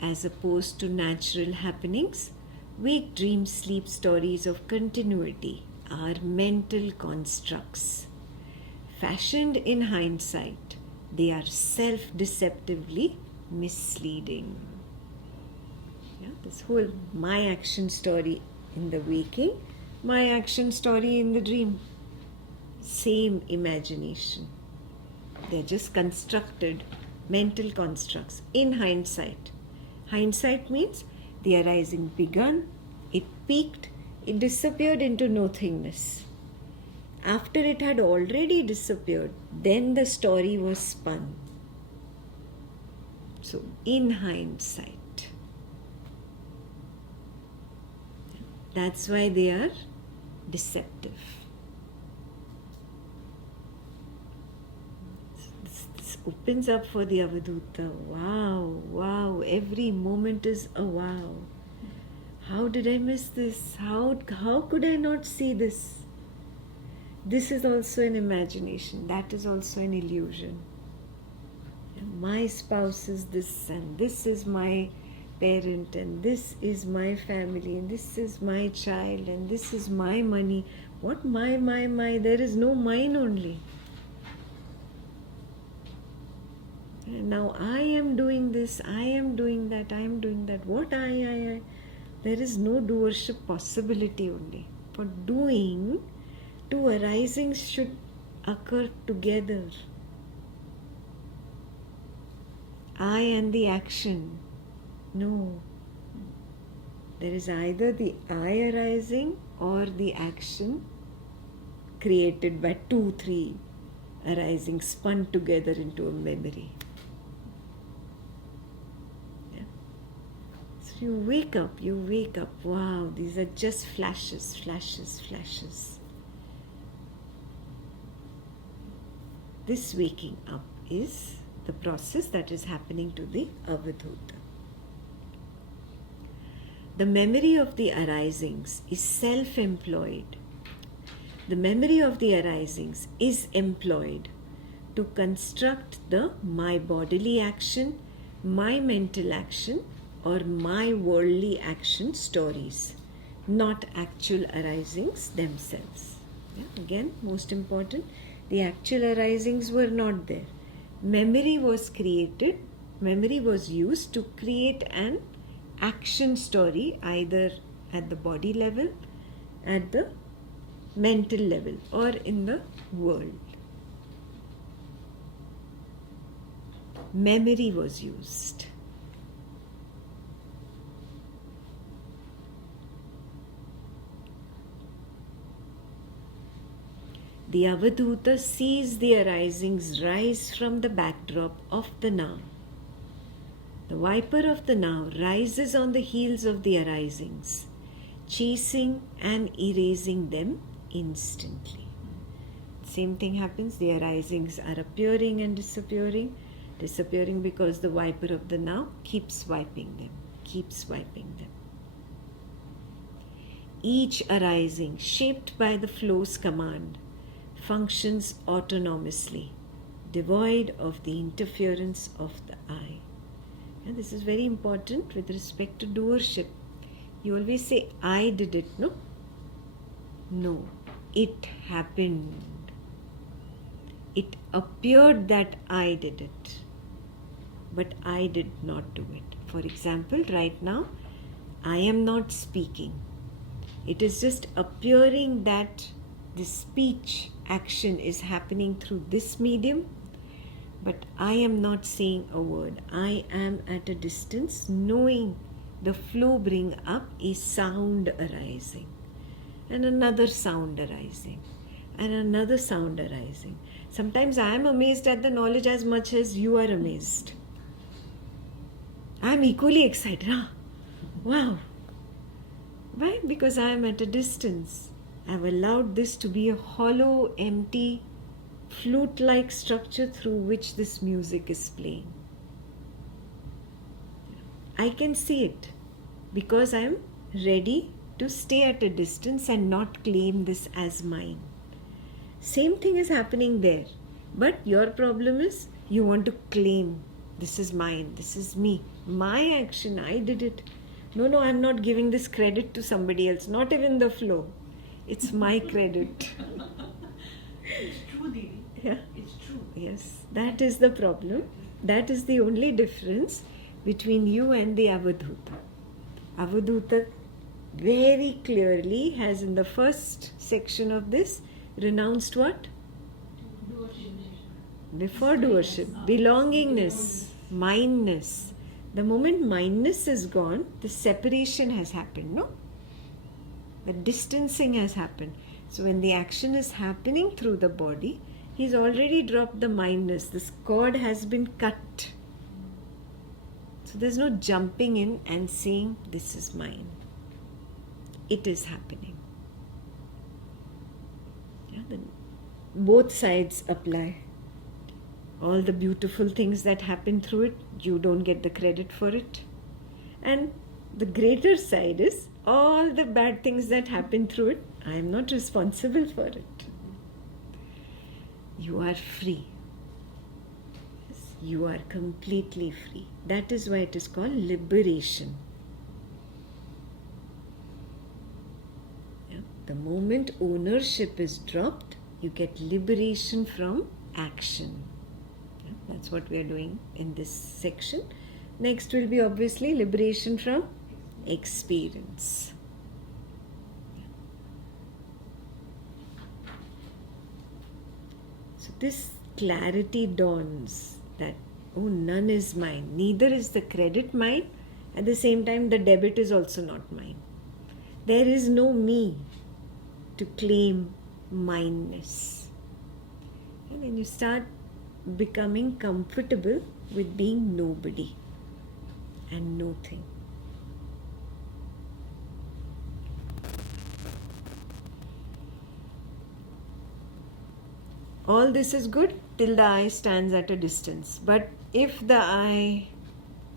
As opposed to natural happenings, wake, dream, sleep stories of continuity are mental constructs. Fashioned in hindsight, they are self-deceptively misleading. Yeah, this whole my action story in the waking, my action story in the dream. Same imagination. They're just constructed mental constructs in hindsight. Hindsight means the arising begun, it peaked, it disappeared into nothingness. After it had already disappeared, then the story was spun. So, in hindsight. That's why they are deceptive. This opens up for the Avadhuta. Wow, wow, every moment is a wow. How did I miss this? How could I not see this? This is also an imagination. That is also an illusion. My spouse is this, and this is my parent, and this is my family, and this is my child, and this is my money. What my? There is no mine only. And now I am doing this, I am doing that, I am doing that. What I? There is no doership possibility only. For doing, two arisings should occur together. I and the action. No. There is either the I arising or the action created by 2-3 arising spun together into a memory. Yeah. So you wake up. Wow, these are just flashes, flashes, flashes. This waking up is the process that is happening to the Avadhuta. The memory of the arisings is self-employed. The memory of the arisings is employed to construct the my bodily action, my mental action, or my worldly action stories, not actual arisings themselves. Yeah? Again, most important, the actual arisings were not there. Memory was created, memory was used to create an action story either at the body level, at the mental level, or in the world. Memory was used. The Avadhuta sees the arisings rise from the backdrop of the now. The viper of the now rises on the heels of the arisings, chasing and erasing them instantly. Same thing happens. The arisings are appearing and disappearing because the viper of the now keeps wiping them. Each arising, shaped by the flow's command, functions autonomously, devoid of the interference of the I. And this is very important with respect to doership. You always say, I did it, no? No, it happened. It appeared that I did it, but I did not do it. For example, right now, I am not speaking. It is just appearing that the speech action is happening through this medium, but I am not saying a word. I am at a distance, knowing the flow bring up a sound arising, and another sound arising, and another sound arising. Sometimes I am amazed at the knowledge as much as you are amazed. I am equally excited. Wow. Why? Because I am at a distance. I have allowed this to be a hollow, empty, flute-like structure through which this music is playing. I can see it because I am ready to stay at a distance and not claim this as mine. Same thing is happening there. But your problem is you want to claim, this is mine, this is me, my action, I did it. No, I'm not giving this credit to somebody else, not even the flow. It's my credit. It's true, Didi. Yeah. It's true. Yes, that is the problem. That is the only difference between you and the Avadhuta. Avadhuta very clearly has in the first section of this renounced what? Before doership, belongingness, mindness. The moment mindness is gone, the separation has happened, no? The distancing has happened. So when the action is happening through the body, he's already dropped the mindness. This cord has been cut. So there's no jumping in and saying, this is mine. It is happening. Yeah, then both sides apply. All the beautiful things that happen through it, you don't get the credit for it. And the greater side is all the bad things that happen through it, I am not responsible for it. You are free. Yes, you are completely free. That is why it is called liberation. Yeah? The moment ownership is dropped, you get liberation from action. Yeah? That's what we are doing in this section. Next will be obviously liberation from experience. So this clarity dawns that, oh, none is mine. Neither is the credit mine. At the same time, the debit is also not mine. There is no me to claim mineness. And then you start becoming comfortable with being nobody and nothing. All this is good till the I stands at a distance. But if the I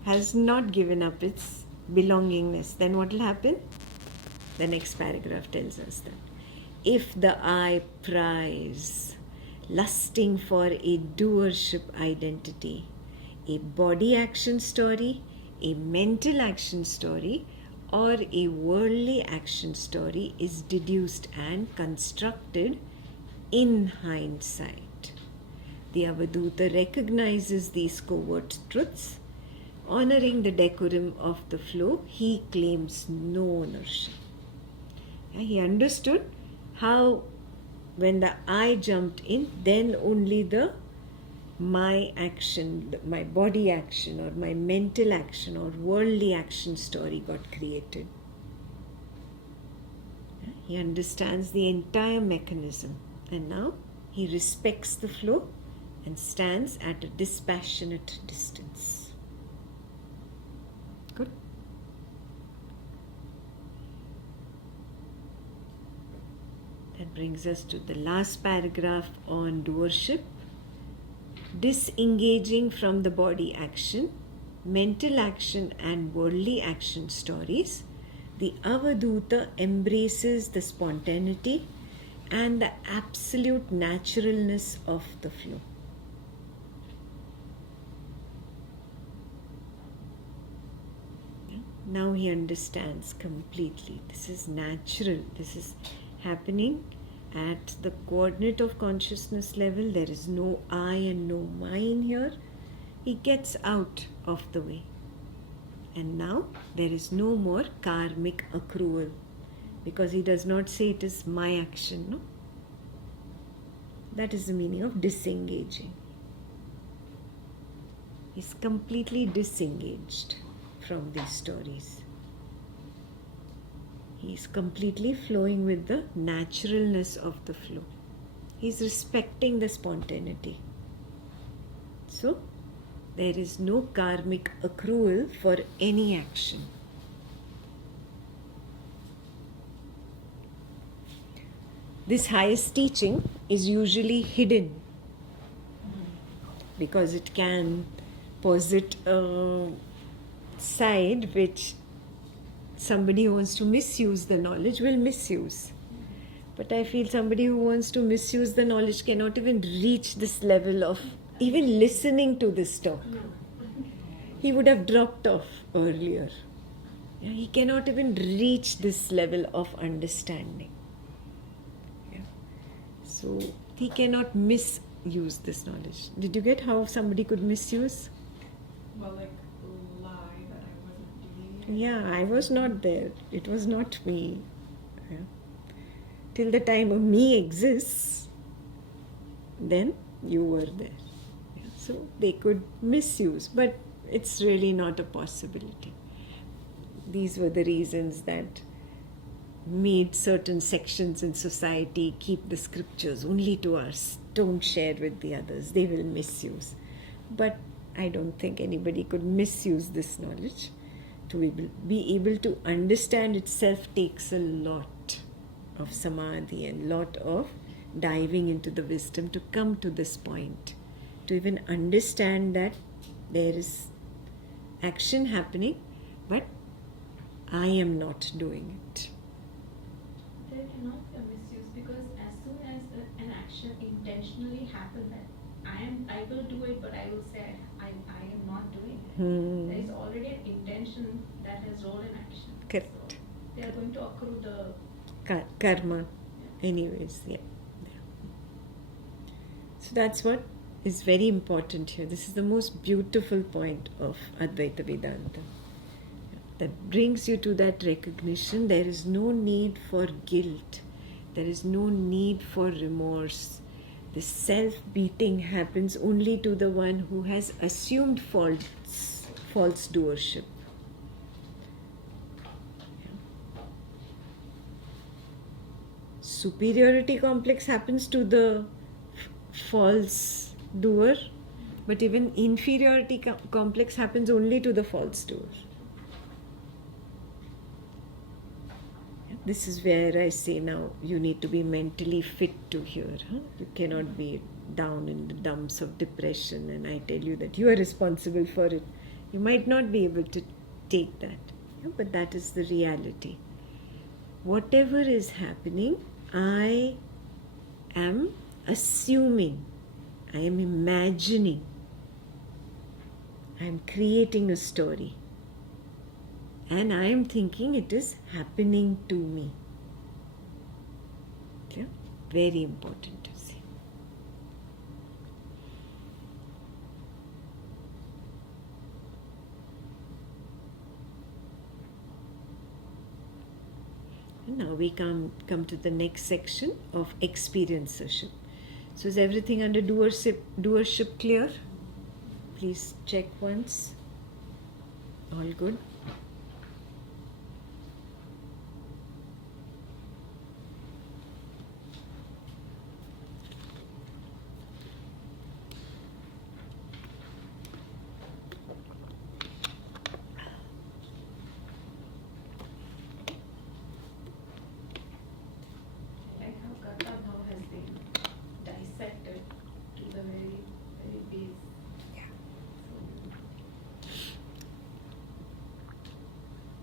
has not given up its belongingness, then what will happen? The next paragraph tells us that. If the I pries, lusting for a doership identity, a body action story, a mental action story, or a worldly action story is deduced and constructed in hindsight. The Avadhuta recognizes these covert truths. Honoring the decorum of the flow, he claims no ownership. He understood how when the I jumped in, then only the my action, my body action or my mental action or worldly action story got created. He understands the entire mechanism. And now he respects the flow and stands at a dispassionate distance. brings us to the last paragraph on doership. Disengaging from the body action, mental action and worldly action stories, the Avadhuta embraces the spontaneity and the absolute naturalness of the flow. Now he understands completely. This is natural. This is happening at the coordinate of consciousness level. There is no I and no mine here. He gets out of the way. And now there is no more karmic accrual, because he does not say it is my action. No? That is the meaning of disengaging. He's completely disengaged from these stories. He's completely flowing with the naturalness of the flow. He's respecting the spontaneity. So, there is no karmic accrual for any action. This highest teaching is usually hidden because it can posit a side which somebody who wants to misuse the knowledge will misuse. But I feel somebody who wants to misuse the knowledge cannot even reach this level of even listening to this talk. He would have dropped off earlier. Yeah, he cannot even reach this level of understanding. Yeah. So he cannot misuse this knowledge. Did you get how somebody could misuse? Well, like lie that I wasn't doing it. Yeah, I was not there. It was not me. Yeah. Till the time of me exists, then you were there. Yeah. So they could misuse, but it's really not a possibility. These were the reasons that made certain sections in society keep the scriptures only to us. Don't share with the others. They will misuse. But I don't think anybody could misuse this knowledge. To be able to understand itself takes a lot of samadhi and lot of diving into the wisdom to come to this point. To even understand that there is action happening, but I am not doing it. There cannot be a misuse, because as soon as an action intentionally happens, that I will do it, but I will say I am not doing it. There is already an intention that has role in action. Correct. So they are going to accrue the Karma. Anyways, yeah. So that's what is very important here. This is the most beautiful point of Advaita Vedanta. That brings you to that recognition. There is no need for guilt. There is no need for remorse. The self-beating happens only to the one who has assumed false doership. Superiority complex happens to the false doer, but even inferiority complex happens only to the false doer. This is where I say now you need to be mentally fit to hear. You cannot be down in the dumps of depression and I tell you that you are responsible for it. You might not be able to take that, but that is the reality. Whatever is happening, I am assuming, I am imagining, I am creating a story. And I am thinking it is happening to me. Okay? Very important to see. And now we come to the next section of experiencership. So is everything under doership clear? Please check once. All good? like how Karta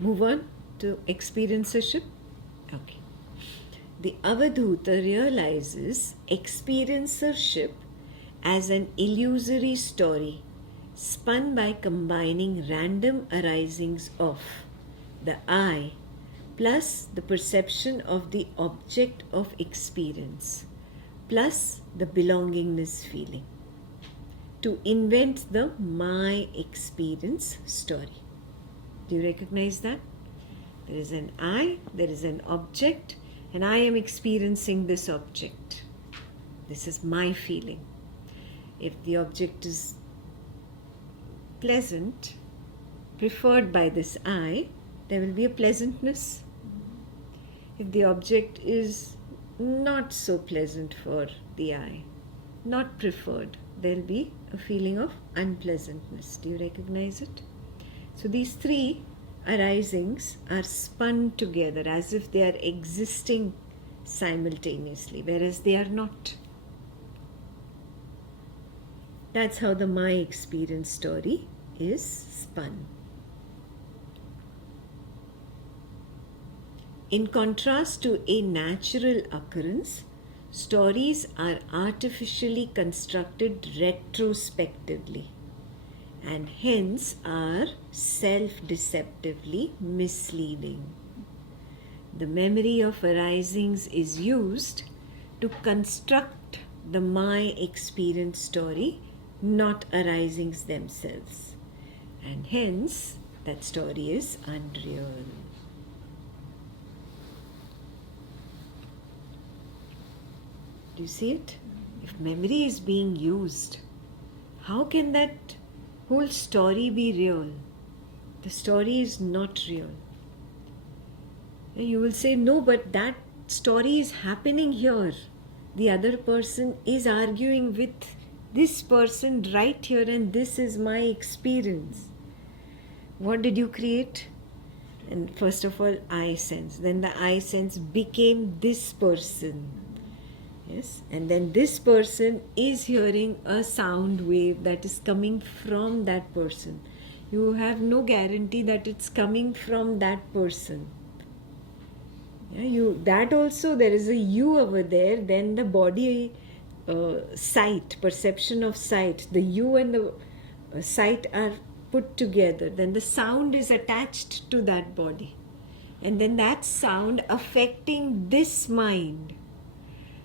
Move on to experiencership. Okay. The Avadhuta realizes experiencership as an illusory story spun by combining random arisings of the I plus the perception of the object of experience plus the belongingness feeling to invent the my experience story. Do you recognize that? There is an I, there is an object, and I am experiencing this object. This is my feeling. If the object is pleasant, preferred by this I, there will be a pleasantness. If the object is not so pleasant for the I, not preferred, there will be a feeling of unpleasantness. Do you recognize it? So these three arisings are spun together as if they are existing simultaneously, whereas they are not. That's how the my experience story is spun. In contrast to a natural occurrence, stories are artificially constructed retrospectively and hence are self-deceptively misleading. The memory of arisings is used to construct the my experience story, not arisings themselves, and hence that story is unreal. Do you see it? If memory is being used, how can that whole story be real? The story is not real. And you will say, no, but that story is happening here. The other person is arguing with this person right here, and this is my experience. What did you create? And first of all, I sense. Then the I sense became this person. Yes, and then this person is hearing a sound wave that is coming from that person. You have no guarantee that it's coming from that person. Yeah, that also, there is a you over there. Then the body sight, perception of sight, the you and the sight are put together. Then the sound is attached to that body, and then that sound affecting this mind.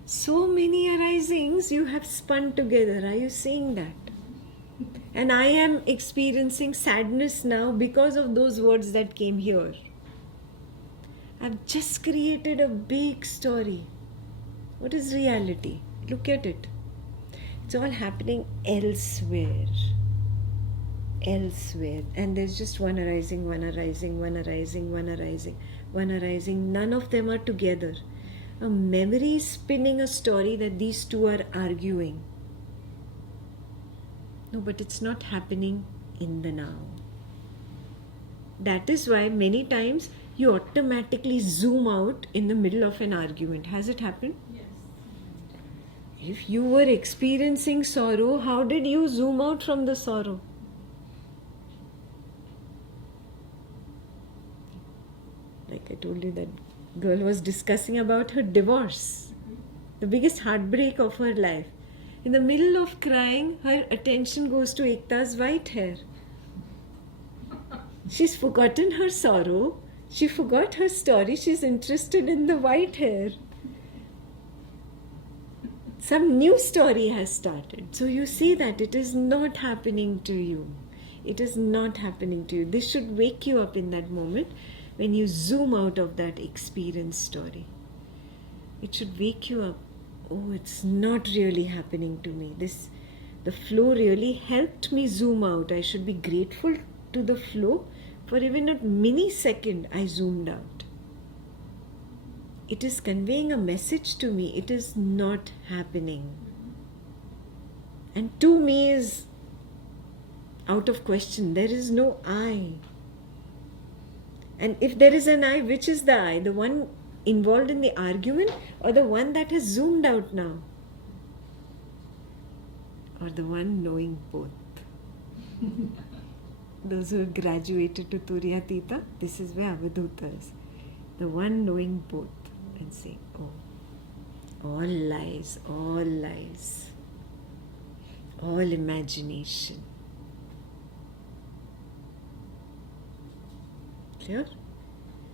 So many arisings you have spun together. Are you seeing that? And I am experiencing sadness now because of those words that came here. I've just created a big story. What is reality? Look at it. It's all happening elsewhere. Elsewhere. And there's just one arising, one arising, one arising, one arising, one arising. None of them are together. A memory is spinning a story that these two are arguing. No, but it's not happening in the now. That is why many times you automatically zoom out in the middle of an argument. Has it happened? Yes. If you were experiencing sorrow, how did you zoom out from the sorrow? Like I told you, that girl was discussing about her divorce, the biggest heartbreak of her life. In the middle of crying, her attention goes to Ekta's white hair. She's forgotten her sorrow. She forgot her story. She's interested in the white hair. Some new story has started. So you see that it is not happening to you. It is not happening to you. This should wake you up in that moment when you zoom out of that experience story. It should wake you up. Oh, it's not really happening to me. The flow really helped me zoom out. I should be grateful to the flow. For even a millisecond, I zoomed out. It is conveying a message to me. It is not happening. And to me is out of question. There is no I. And if there is an I, which is the I? The one involved in the argument, or the one that has zoomed out now? Or the one knowing both? those who have graduated to Turyatita, this is where Avadhuta is. The one knowing both and saying, oh, all lies, all imagination. Clear?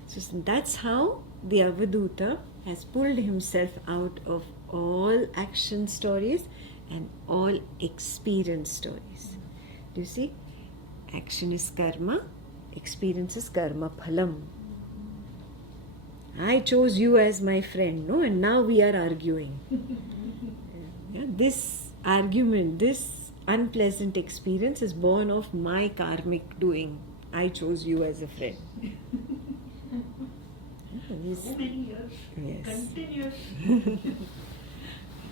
So that's how the Avadhuta has pulled himself out of all action stories and all experience stories. Do you see? Action is karma, experience is karma phalam. I chose you as my friend, no? And now we are arguing. Yeah, this argument, this unpleasant experience is born of my karmic doing. I chose you as a friend. So many years. Yes. Continuous.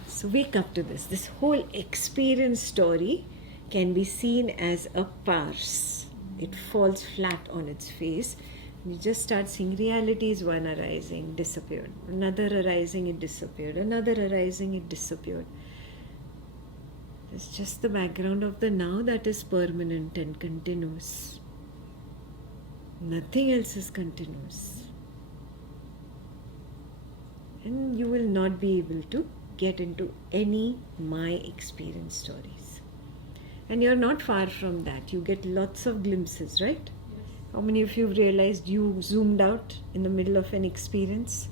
So wake up to this. This whole experience story can be seen as a farce. It falls flat on its face. You just start seeing reality is one arising, disappeared. Another arising, it disappeared. Another arising, it disappeared. It's just the background of the now that is permanent and continuous. Nothing else is continuous. And you will not be able to get into any my experience stories. And you're not far from that. You get lots of glimpses, right? How many of you have realized you zoomed out in the middle of an experience?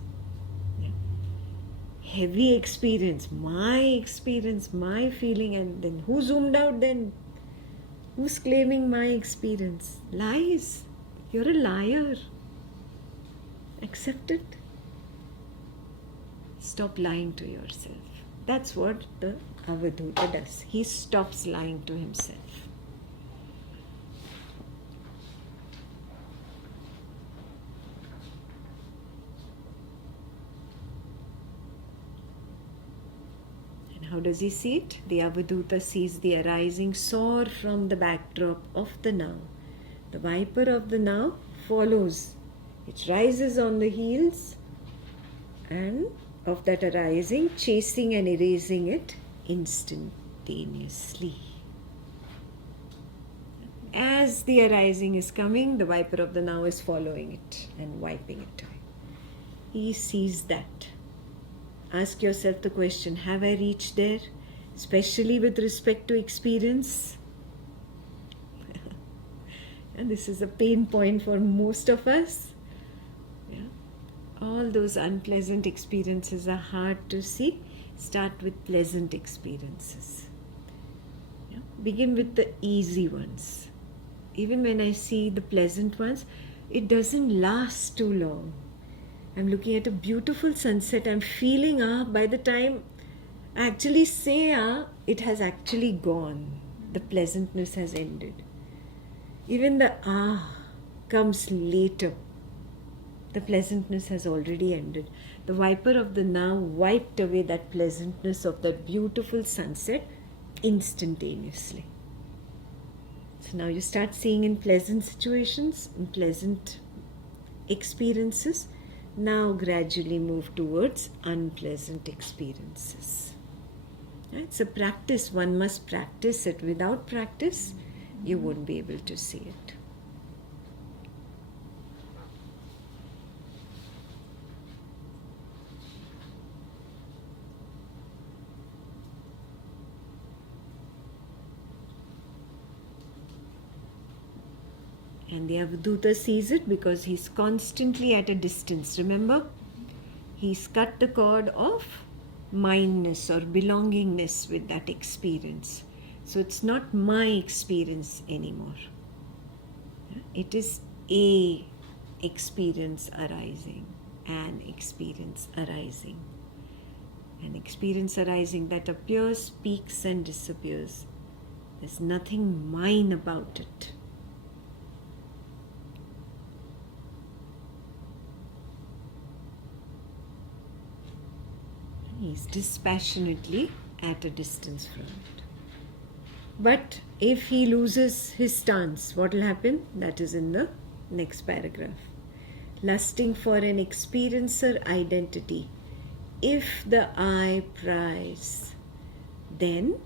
Yeah. Heavy experience, my feeling, and then who zoomed out then? Who's claiming my experience? Lies. You're a liar. Accept it. Stop lying to yourself. That's what the Avadhuta does. He stops lying to himself. And how does he see it? The Avadhuta sees the arising soar from the backdrop of the now. The viper of the now follows. It rises on the heels and of that arising, chasing and erasing it instantaneously. As the arising is coming, the viper of the now is following it and wiping it away. He sees that. Ask yourself the question, have I reached there? Especially with respect to experience. And this is a pain point for most of us. Yeah. All those unpleasant experiences are hard to see. Start with pleasant experiences. Yeah. Begin with the easy ones. Even when I see the pleasant ones, it doesn't last too long. I'm looking at a beautiful sunset. I'm feeling by the time I actually say it has actually gone. The pleasantness has ended. Even the comes later. The pleasantness has already ended. The viper of the now wiped away that pleasantness of that beautiful sunset instantaneously. So now you start seeing in pleasant situations, in pleasant experiences, now gradually move towards unpleasant experiences. It's a practice. One must practice it. Without practice, you won't be able to see it. And the Avadhuta sees it because he's constantly at a distance. Remember? He's cut the cord of mindness or belongingness with that experience. So it's not my experience anymore. It is a experience arising, an experience arising. An experience arising that appears, peaks and disappears. There's nothing mine about it. He's dispassionately at a distance from it. But if he loses his stance, what will happen? That is in the next paragraph. Lusting for an experiencer identity. If the I prize, then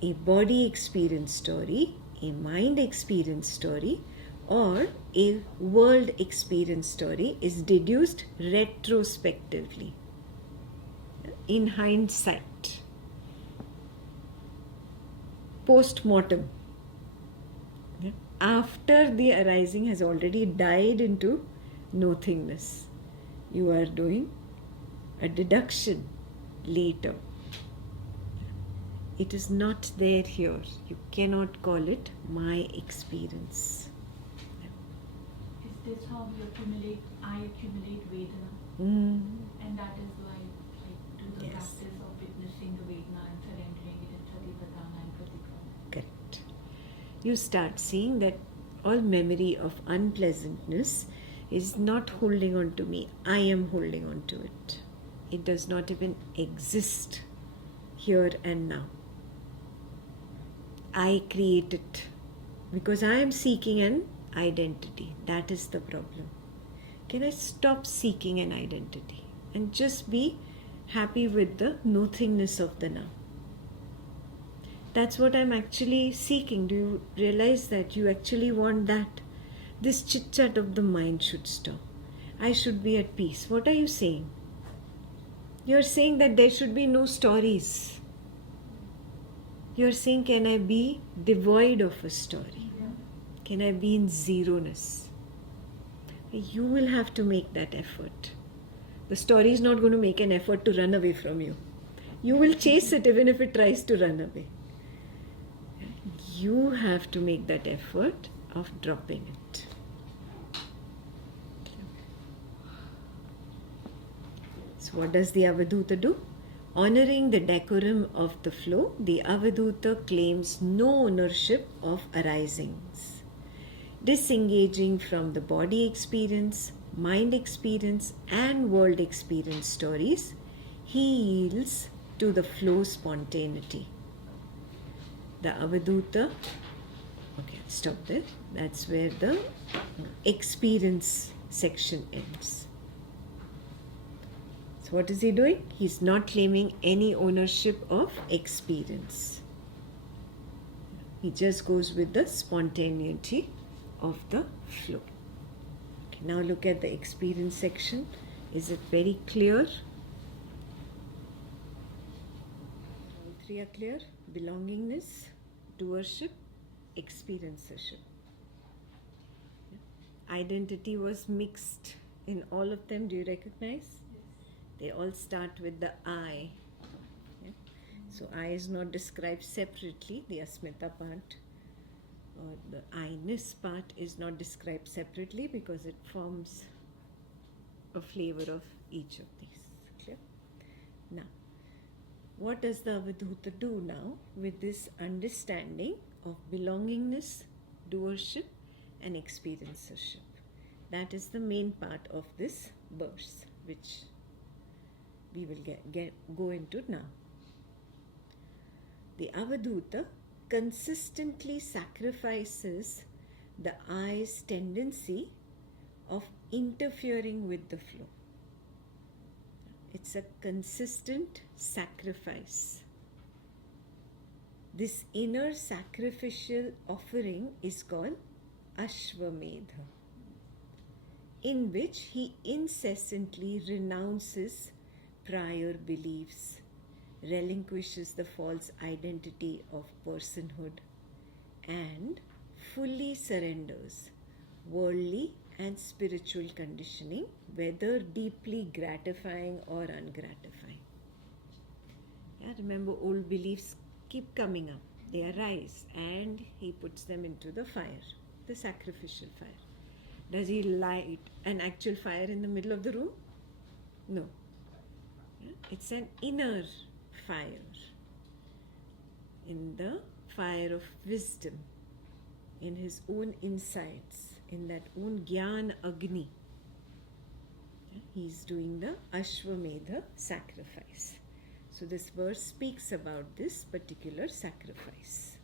a body experience story a mind experience story or a world experience story is deduced retrospectively, in hindsight, post-mortem, after the arising has already died into nothingness. You are doing a deduction later. It is not there here. You cannot call it my experience. Is this how I accumulate Vedana? And that is why I do the Yes. practice of witnessing the Vedana and surrendering it in Satipatthana and Pratikana. Correct. You start seeing that all memory of unpleasantness is not holding on to me. I am holding on to it. It does not even exist here and now. I create it because I am seeking an identity. That is the problem. Can I stop seeking an identity and just be happy with the nothingness of the now? That's what I'm actually seeking. Do you realize that you actually want that? This chit chat of the mind should stop. I should be at peace. What are you saying? You're saying that there should be no stories. You're saying, can I be devoid of a story? Can I be in zeroness? You will have to make that effort. The story is not going to make an effort to run away from you. You will chase it even if it tries to run away. You have to make that effort of dropping it. So what does the Avadhuta do? Honoring the decorum of the flow, the Avadhuta claims no ownership of arisings. Disengaging from the body experience, mind experience and world experience stories, he yields to the flow spontaneity. The Avadhuta, okay, stop there. That's where the experience section ends. So what is he doing? He's not claiming any ownership of experience. He just goes with the spontaneity of the flow. Okay, now look at the experience section. Is it very clear? All three are clear. Belongingness, doership, experiencership. Identity was mixed in all of them. Do you recognize? They all start with the I. Yeah? So I is not described separately. The asmita part or the I-ness part is not described separately because it forms a flavor of each of these. Clear? Now, what does the Avadhuta do now with this understanding of belongingness, doership and experiencership? That is the main part of this verse, which we will go into now. The Avadhuta consistently sacrifices the I's tendency of interfering with the flow. It's a consistent sacrifice. This inner sacrificial offering is called Ashvamedha, in which he incessantly renounces prior beliefs, relinquishes the false identity of personhood, and fully surrenders worldly and spiritual conditioning, whether deeply gratifying or ungratifying. Yeah, remember, old beliefs keep coming up. They arise and he puts them into the fire, the sacrificial fire. Does he light an actual fire in the middle of the room? No. Yeah, it's an inner fire, in the fire of wisdom, in his own insights, in that own Gyan Agni. He's doing the Ashvamedha sacrifice. So this verse speaks about this particular sacrifice.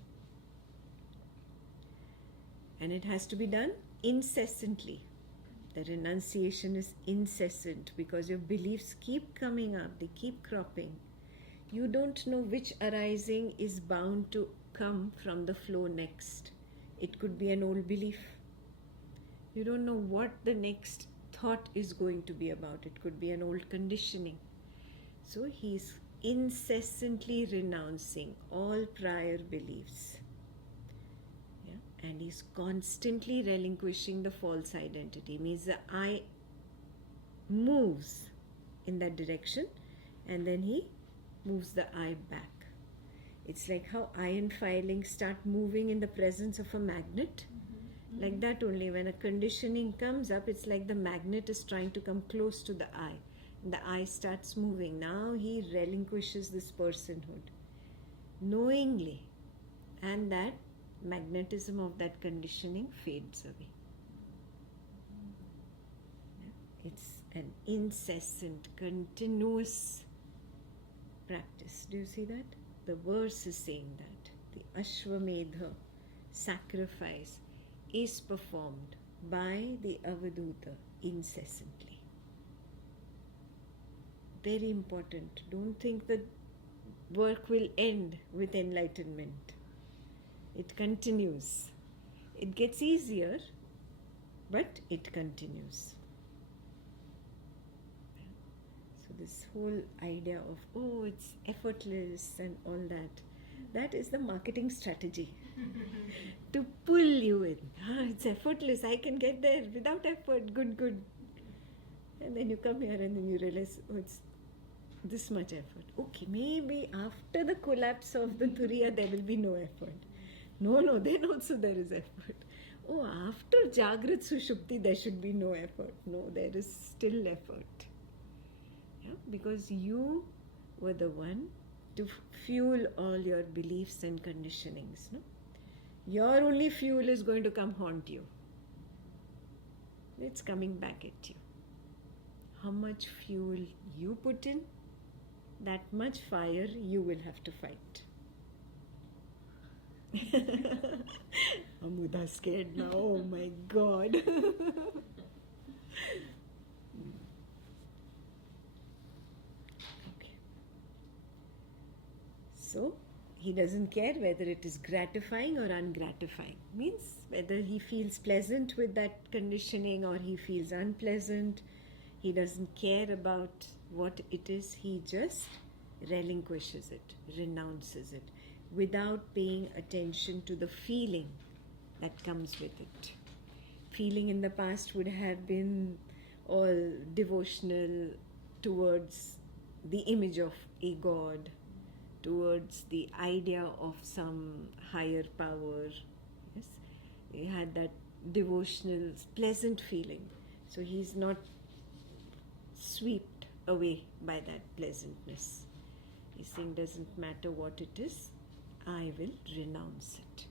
And it has to be done incessantly. The renunciation is incessant because your beliefs keep coming up, they keep cropping. You don't know which arising is bound to come from the flow next. It could be an old belief. You don't know what the next thought is going to be about. It could be an old conditioning. So he's incessantly renouncing all prior beliefs. Yeah? And he's constantly relinquishing the false identity. Means the I moves in that direction and then he moves the I back. It's like how iron filings start moving in the presence of a magnet. Like that only, when a conditioning comes up, it's like the magnet is trying to come close to the eye. And the eye starts moving. Now he relinquishes this personhood knowingly. And that magnetism of that conditioning fades away. It's an incessant, continuous practice. Do you see that? The verse is saying that. The Ashwamedha sacrifice is performed by the Avadhuta incessantly. Very important. Don't think that work will end with enlightenment. It continues. It gets easier, but it continues. So this whole idea of, oh, it's effortless and all that, that is the marketing strategy to pull you in. It's effortless, I can get there without effort, good. And then you come here and then you realize, oh, it's this much effort. Okay, maybe after the collapse of the Turiya there will be no effort. No, then also there is effort. Oh, after Jagrat Sushupti there should be no effort. No, there is still effort. Yeah? Because you were the one to fuel all your beliefs and conditionings. No? Your only fuel is going to come haunt you. It's coming back at you. How much fuel you put in, that much fire you will have to fight. Amuda's scared now. Oh my God. Okay. So, he doesn't care whether it is gratifying or ungratifying. Means whether he feels pleasant with that conditioning or he feels unpleasant. He doesn't care about what it is. He just relinquishes it, renounces it, without paying attention to the feeling that comes with it. Feeling in the past would have been all devotional towards the image of a god, towards the idea of some higher power. Yes, he had that devotional, pleasant feeling. So he's not swept away by that pleasantness. He's saying, doesn't matter what it is, I will renounce it.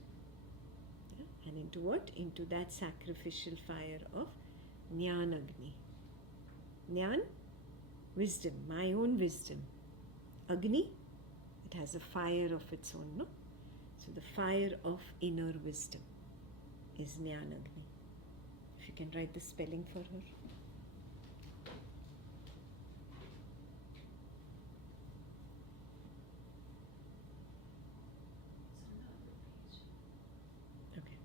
Yeah? And into what? Into that sacrificial fire of Jnanagni. Jnan, wisdom, my own wisdom. Agni, it has a fire of its own, no? So the fire of inner wisdom is Jnanagni. If you can write the spelling for her. Okay.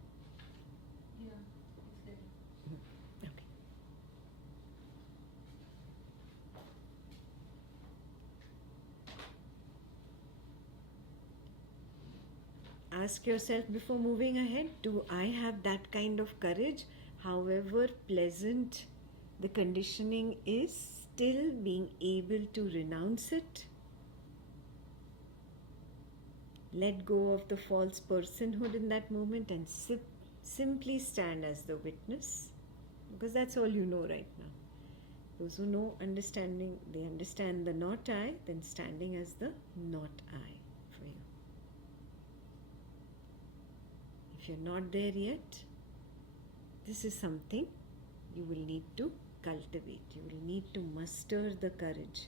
Yeah, it's there. Okay. Ask yourself before moving ahead, do I have that kind of courage? However pleasant the conditioning is, still being able to renounce it? Let go of the false personhood in that moment and simply stand as the witness, because that's all you know right now. Those who know understanding, they understand the not I, then standing as the not I for you. If you're not there yet, this is something you will need to cultivate. You will need to muster the courage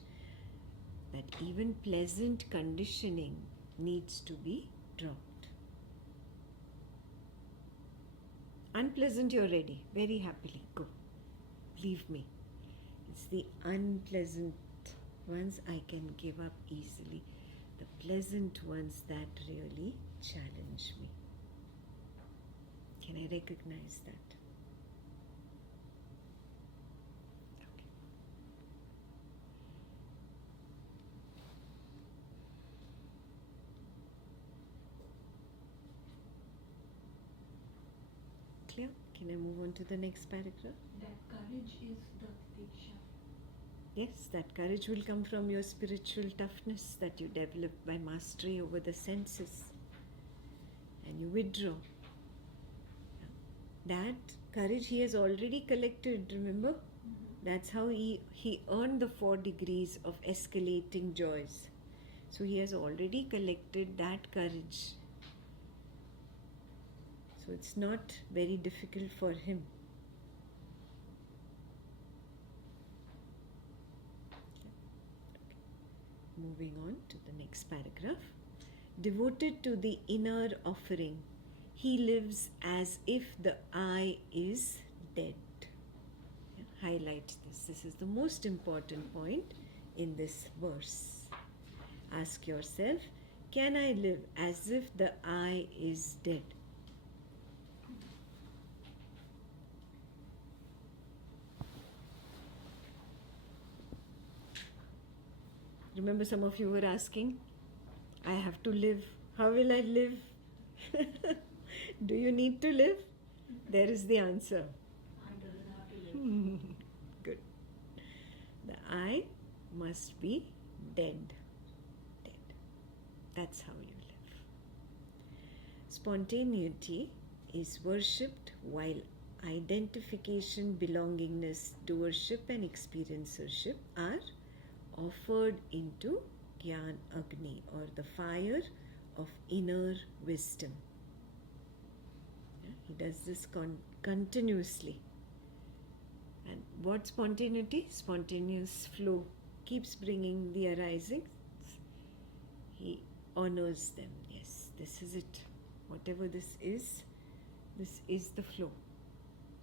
that even pleasant conditioning needs to be dropped. Unpleasant, you're ready, very happily, go. Leave me. It's the unpleasant ones I can give up easily. The pleasant ones that really challenge me. I recognize that. Okay. Clear? Can I move on to the next paragraph? That courage is the diksha. Yes, that courage will come from your spiritual toughness that you develop by mastery over the senses. And you withdraw. That courage he has already collected, remember? That's how he earned the 4 degrees of escalating joys. So he has already collected that courage. So it's not very difficult for him. Moving on to the next paragraph. Devoted to the inner offering, he lives as if the I is dead. Yeah, highlight this. This is the most important point in this verse. Ask yourself, can I live as if the I is dead? Remember, some of you were asking, I have to live. How will I live? Do you need to live? There is the answer. I doesn't have to live. Good. The I must be dead. Dead. That's how you live. Spontaneity is worshipped while identification, belongingness, doership and experiencership are offered into Gyan Agni, or the fire of inner wisdom. Yeah, he does this continuously. And what spontaneity? Spontaneous flow keeps bringing the arising. He honors them. Yes, this is it. Whatever this is the flow.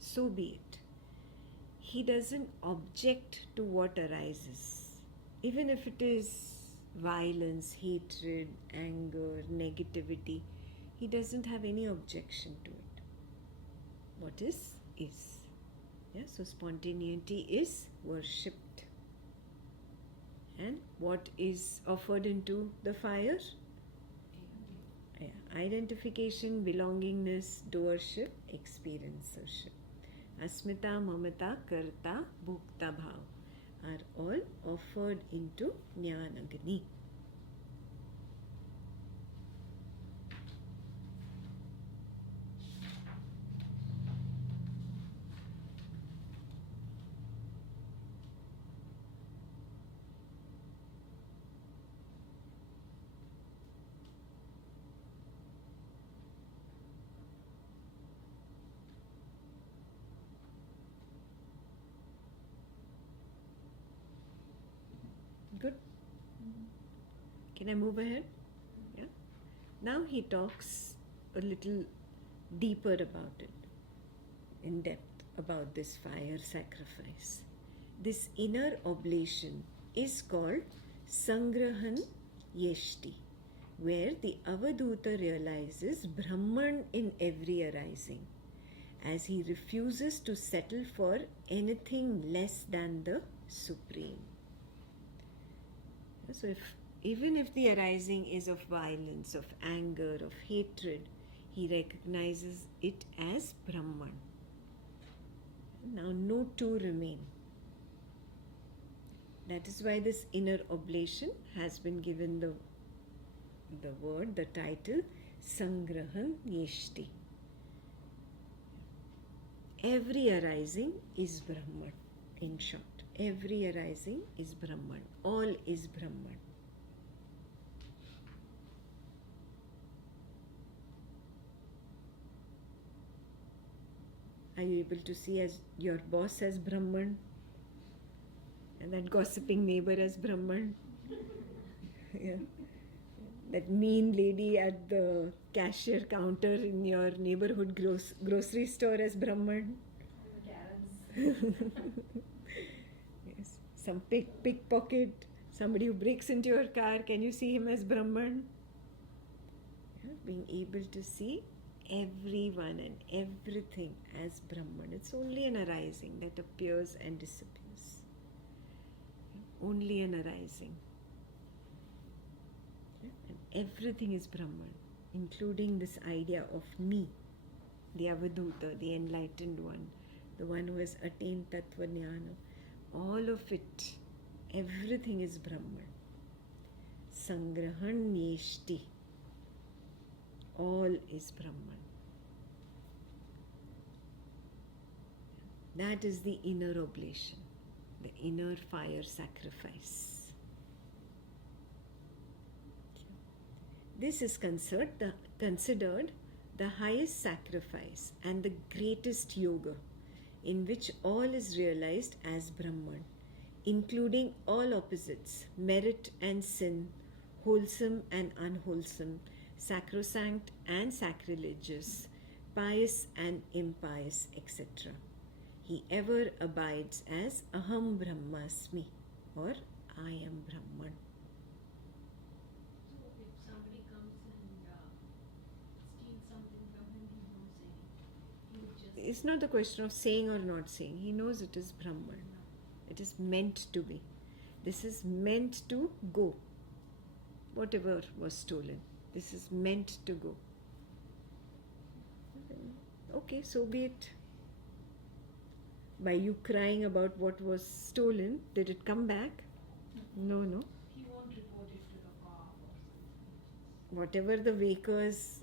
So be it. He doesn't object to what arises. Even if it is violence, hatred, anger, negativity, he doesn't have any objection to it. What is. Yeah, so spontaneity is worshipped. And what is offered into the fire? Yeah, identification, belongingness, doership, experiencership. Asmita, mamata, karta, bhukta bhav are all offered into Jnanagni. Good? Can I move ahead? Yeah. Now he talks a little deeper about it, in depth, about this fire sacrifice. This inner oblation is called Sangrahan Yeshti, where the Avadhuta realizes Brahman in every arising, as he refuses to settle for anything less than the Supreme. So even if the arising is of violence, of anger, of hatred, he recognizes it as Brahman. Now no two remain. That is why this inner oblation has been given the word, the title, Sangrahan Yeshti. Every arising is Brahman, in short. Every arising is Brahman. All is Brahman. Are you able to see as your boss as Brahman? And that gossiping neighbor as Brahman? Yeah. That mean lady at the cashier counter in your neighborhood grocery store as Brahman? Yes. Some pickpocket, somebody who breaks into your car, can you see him as Brahman? Yeah. Being able to see everyone and everything as Brahman. It's only an arising that appears and disappears. Only an arising. And everything is Brahman, including this idea of me, the Avadhuta, the enlightened one, the one who has attained Tattva Jnana. All of it, everything is Brahman. Sangrahan Nyeshti. All is Brahman. That is the inner oblation, the inner fire sacrifice. This is considered the highest sacrifice and the greatest yoga, in which all is realized as Brahman, including all opposites, merit and sin, wholesome and unwholesome, sacrosanct and sacrilegious, pious and impious, etc. He ever abides as Aham Brahmasmi, or I am Brahman. So if somebody comes and steals something from him, he won't say. He would just. It's not the question of saying or not saying. He knows it is Brahman. It is meant to be. This is meant to go. Whatever was stolen, this is meant to go. Okay, so be it. By you crying about what was stolen, did it come back? No. He won't report it to the cop or something. Whatever the wakers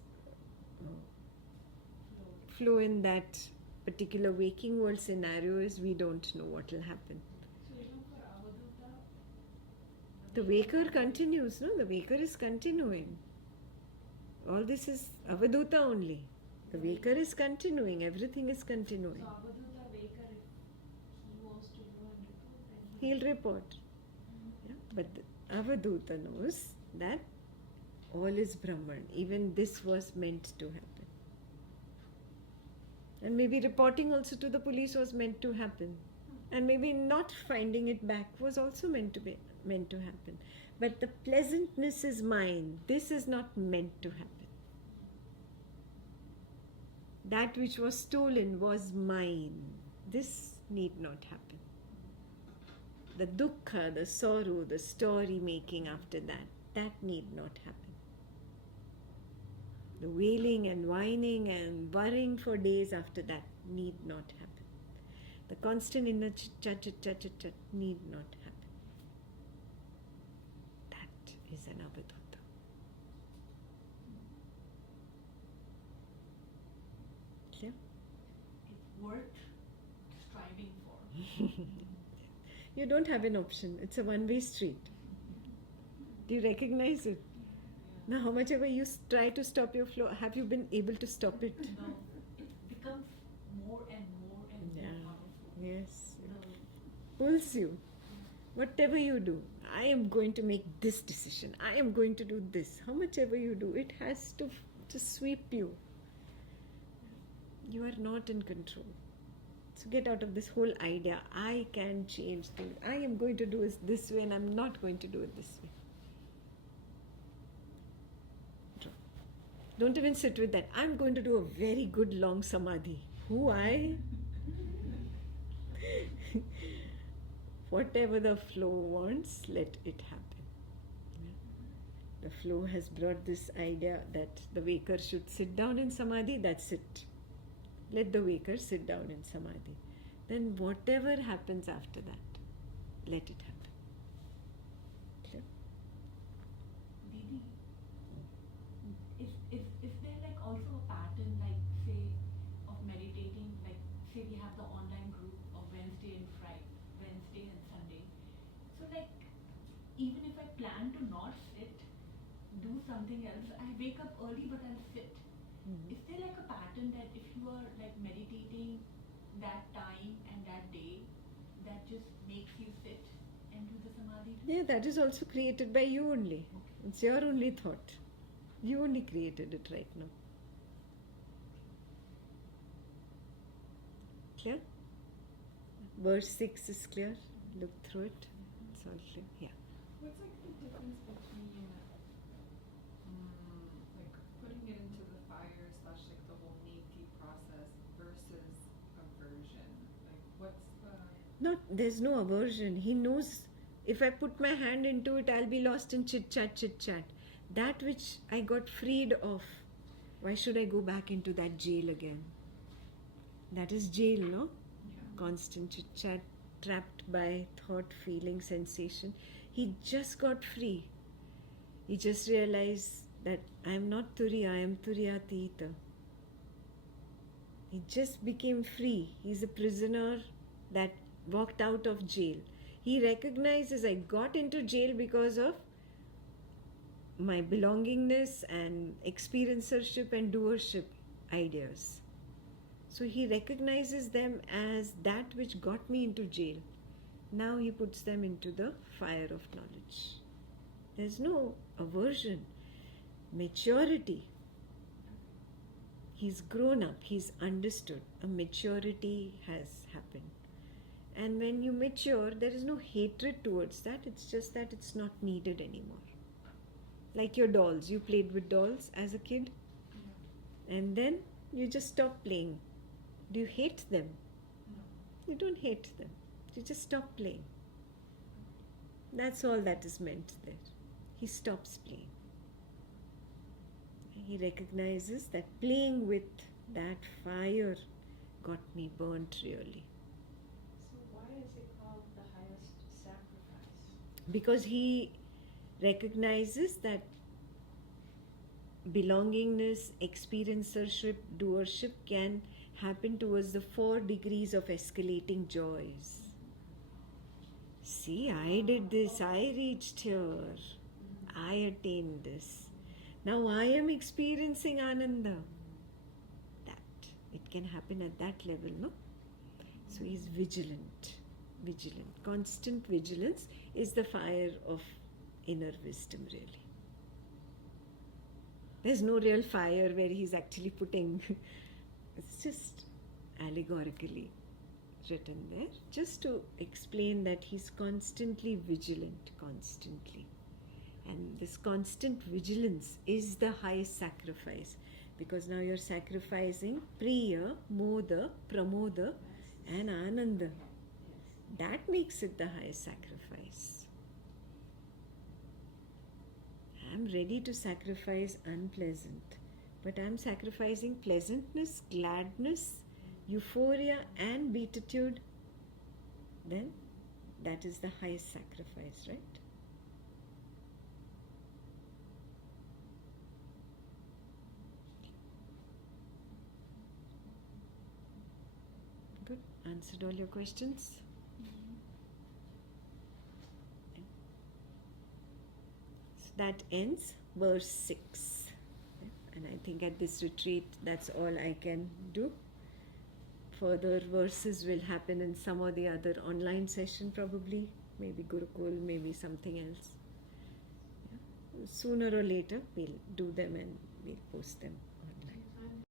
flow in that particular waking world scenario is, we don't know what will happen. So even for Avadhuta, The waker continues, no? The waker is continuing. All this is Avadhuta only. The waker is continuing, everything is So continuing. Avadhuta Waker, if he wants to go and report, then He'll report. Yeah? But the Avadhuta knows that all is Brahman. Even this was meant to happen. And maybe reporting also to the police was meant to happen. And maybe not finding it back was also meant to happen. But the pleasantness is mine. This is not meant to happen. That which was stolen was mine. This need not happen. The dukkha, the sorrow, the story making after that need not happen. The wailing and whining and worrying for days after that need not happen. The constant inner chat need not happen. That is an Avadhuta. Clear? It's worth striving for. You don't have an option. It's a one-way street. Do you recognize it? Now, how much ever you try to stop your flow, have you been able to stop it? No, it becomes more and more and Yeah. more powerful. Yes. It The- pulls you. Whatever you do, I am going to make this decision. I am going to do this. How much ever you do, it has to just sweep you. You are not in control. So get out of this whole idea. I can change things. I am going to do it this way and I'm not going to do it this way. Drop. Don't even sit with that. I'm going to do a very good long samadhi. Who I? Whatever the flow wants, let it happen. The flow has brought this idea that the waker should sit down in samadhi, that's it. Let the waker sit down in samadhi. Then whatever happens after that, let it happen. Clear? Didi, is there like also a pattern, like say, of meditating, like say we have the online group of Wednesday and Sunday. So like, even if I plan to not sit, do something else, I wake up early but I'll sit. Mhm. Is there like a pattern that if you are like meditating that time and that day, that just makes you sit and do the samadhi? Yeah, that is also created by you only. It's your only thought. You only created it right now. Clear? Verse 6 is clear. Look through it. It's all clear. Yeah. What's like the difference between like putting it into the fire / like the What's the... There's no aversion. He knows if I put my hand into it, I'll be lost in chit chat. That which I got freed of, why should I go back into that jail again? That is jail, no? Yeah. Constant chit chat, trapped by thought, feeling, sensation. He just got free. He just realized that I am not Turiya, I am Turyatita. He just became free. He's a prisoner that walked out of jail. He recognizes I got into jail because of my belongingness and experiencership and doership ideas. So he recognizes them as that which got me into jail. Now he puts them into the fire of knowledge. There's no aversion, maturity. He's grown up, he's understood. A maturity has happened. And when you mature, there is no hatred towards that. It's just that it's not needed anymore. Like your dolls. You played with dolls as a kid. And then you just stop playing. Do you hate them? No. You don't hate them. You just stop playing. That's all that is meant there. He stops playing. He recognizes that playing with that fire got me burnt really. So why is it called the highest sacrifice? Because he recognizes that belongingness, experiencership, doership can happen towards the 4 degrees of escalating joys. See, I did this, I reached here, I attained this. Now I am experiencing Ananda. That, it can happen at that level, no? So he's vigilant. Constant vigilance is the fire of inner wisdom, really. There's no real fire where he's actually putting, it's just allegorically written there, just to explain that he's constantly vigilant, constantly. And this constant vigilance is the highest sacrifice, because now you're sacrificing Priya, Moda, Pramoda and Ananda. That makes it the highest sacrifice. I'm ready to sacrifice unpleasant, but I'm sacrificing pleasantness, gladness, euphoria and beatitude. Then that is the highest sacrifice, right? Good. Answered all your questions? So that ends verse 6. And I think at this retreat, that's all I can do. Further verses will happen in some or the other online session probably. Maybe Gurukul, maybe something else. Yeah. Sooner or later, we'll do them and we'll post them.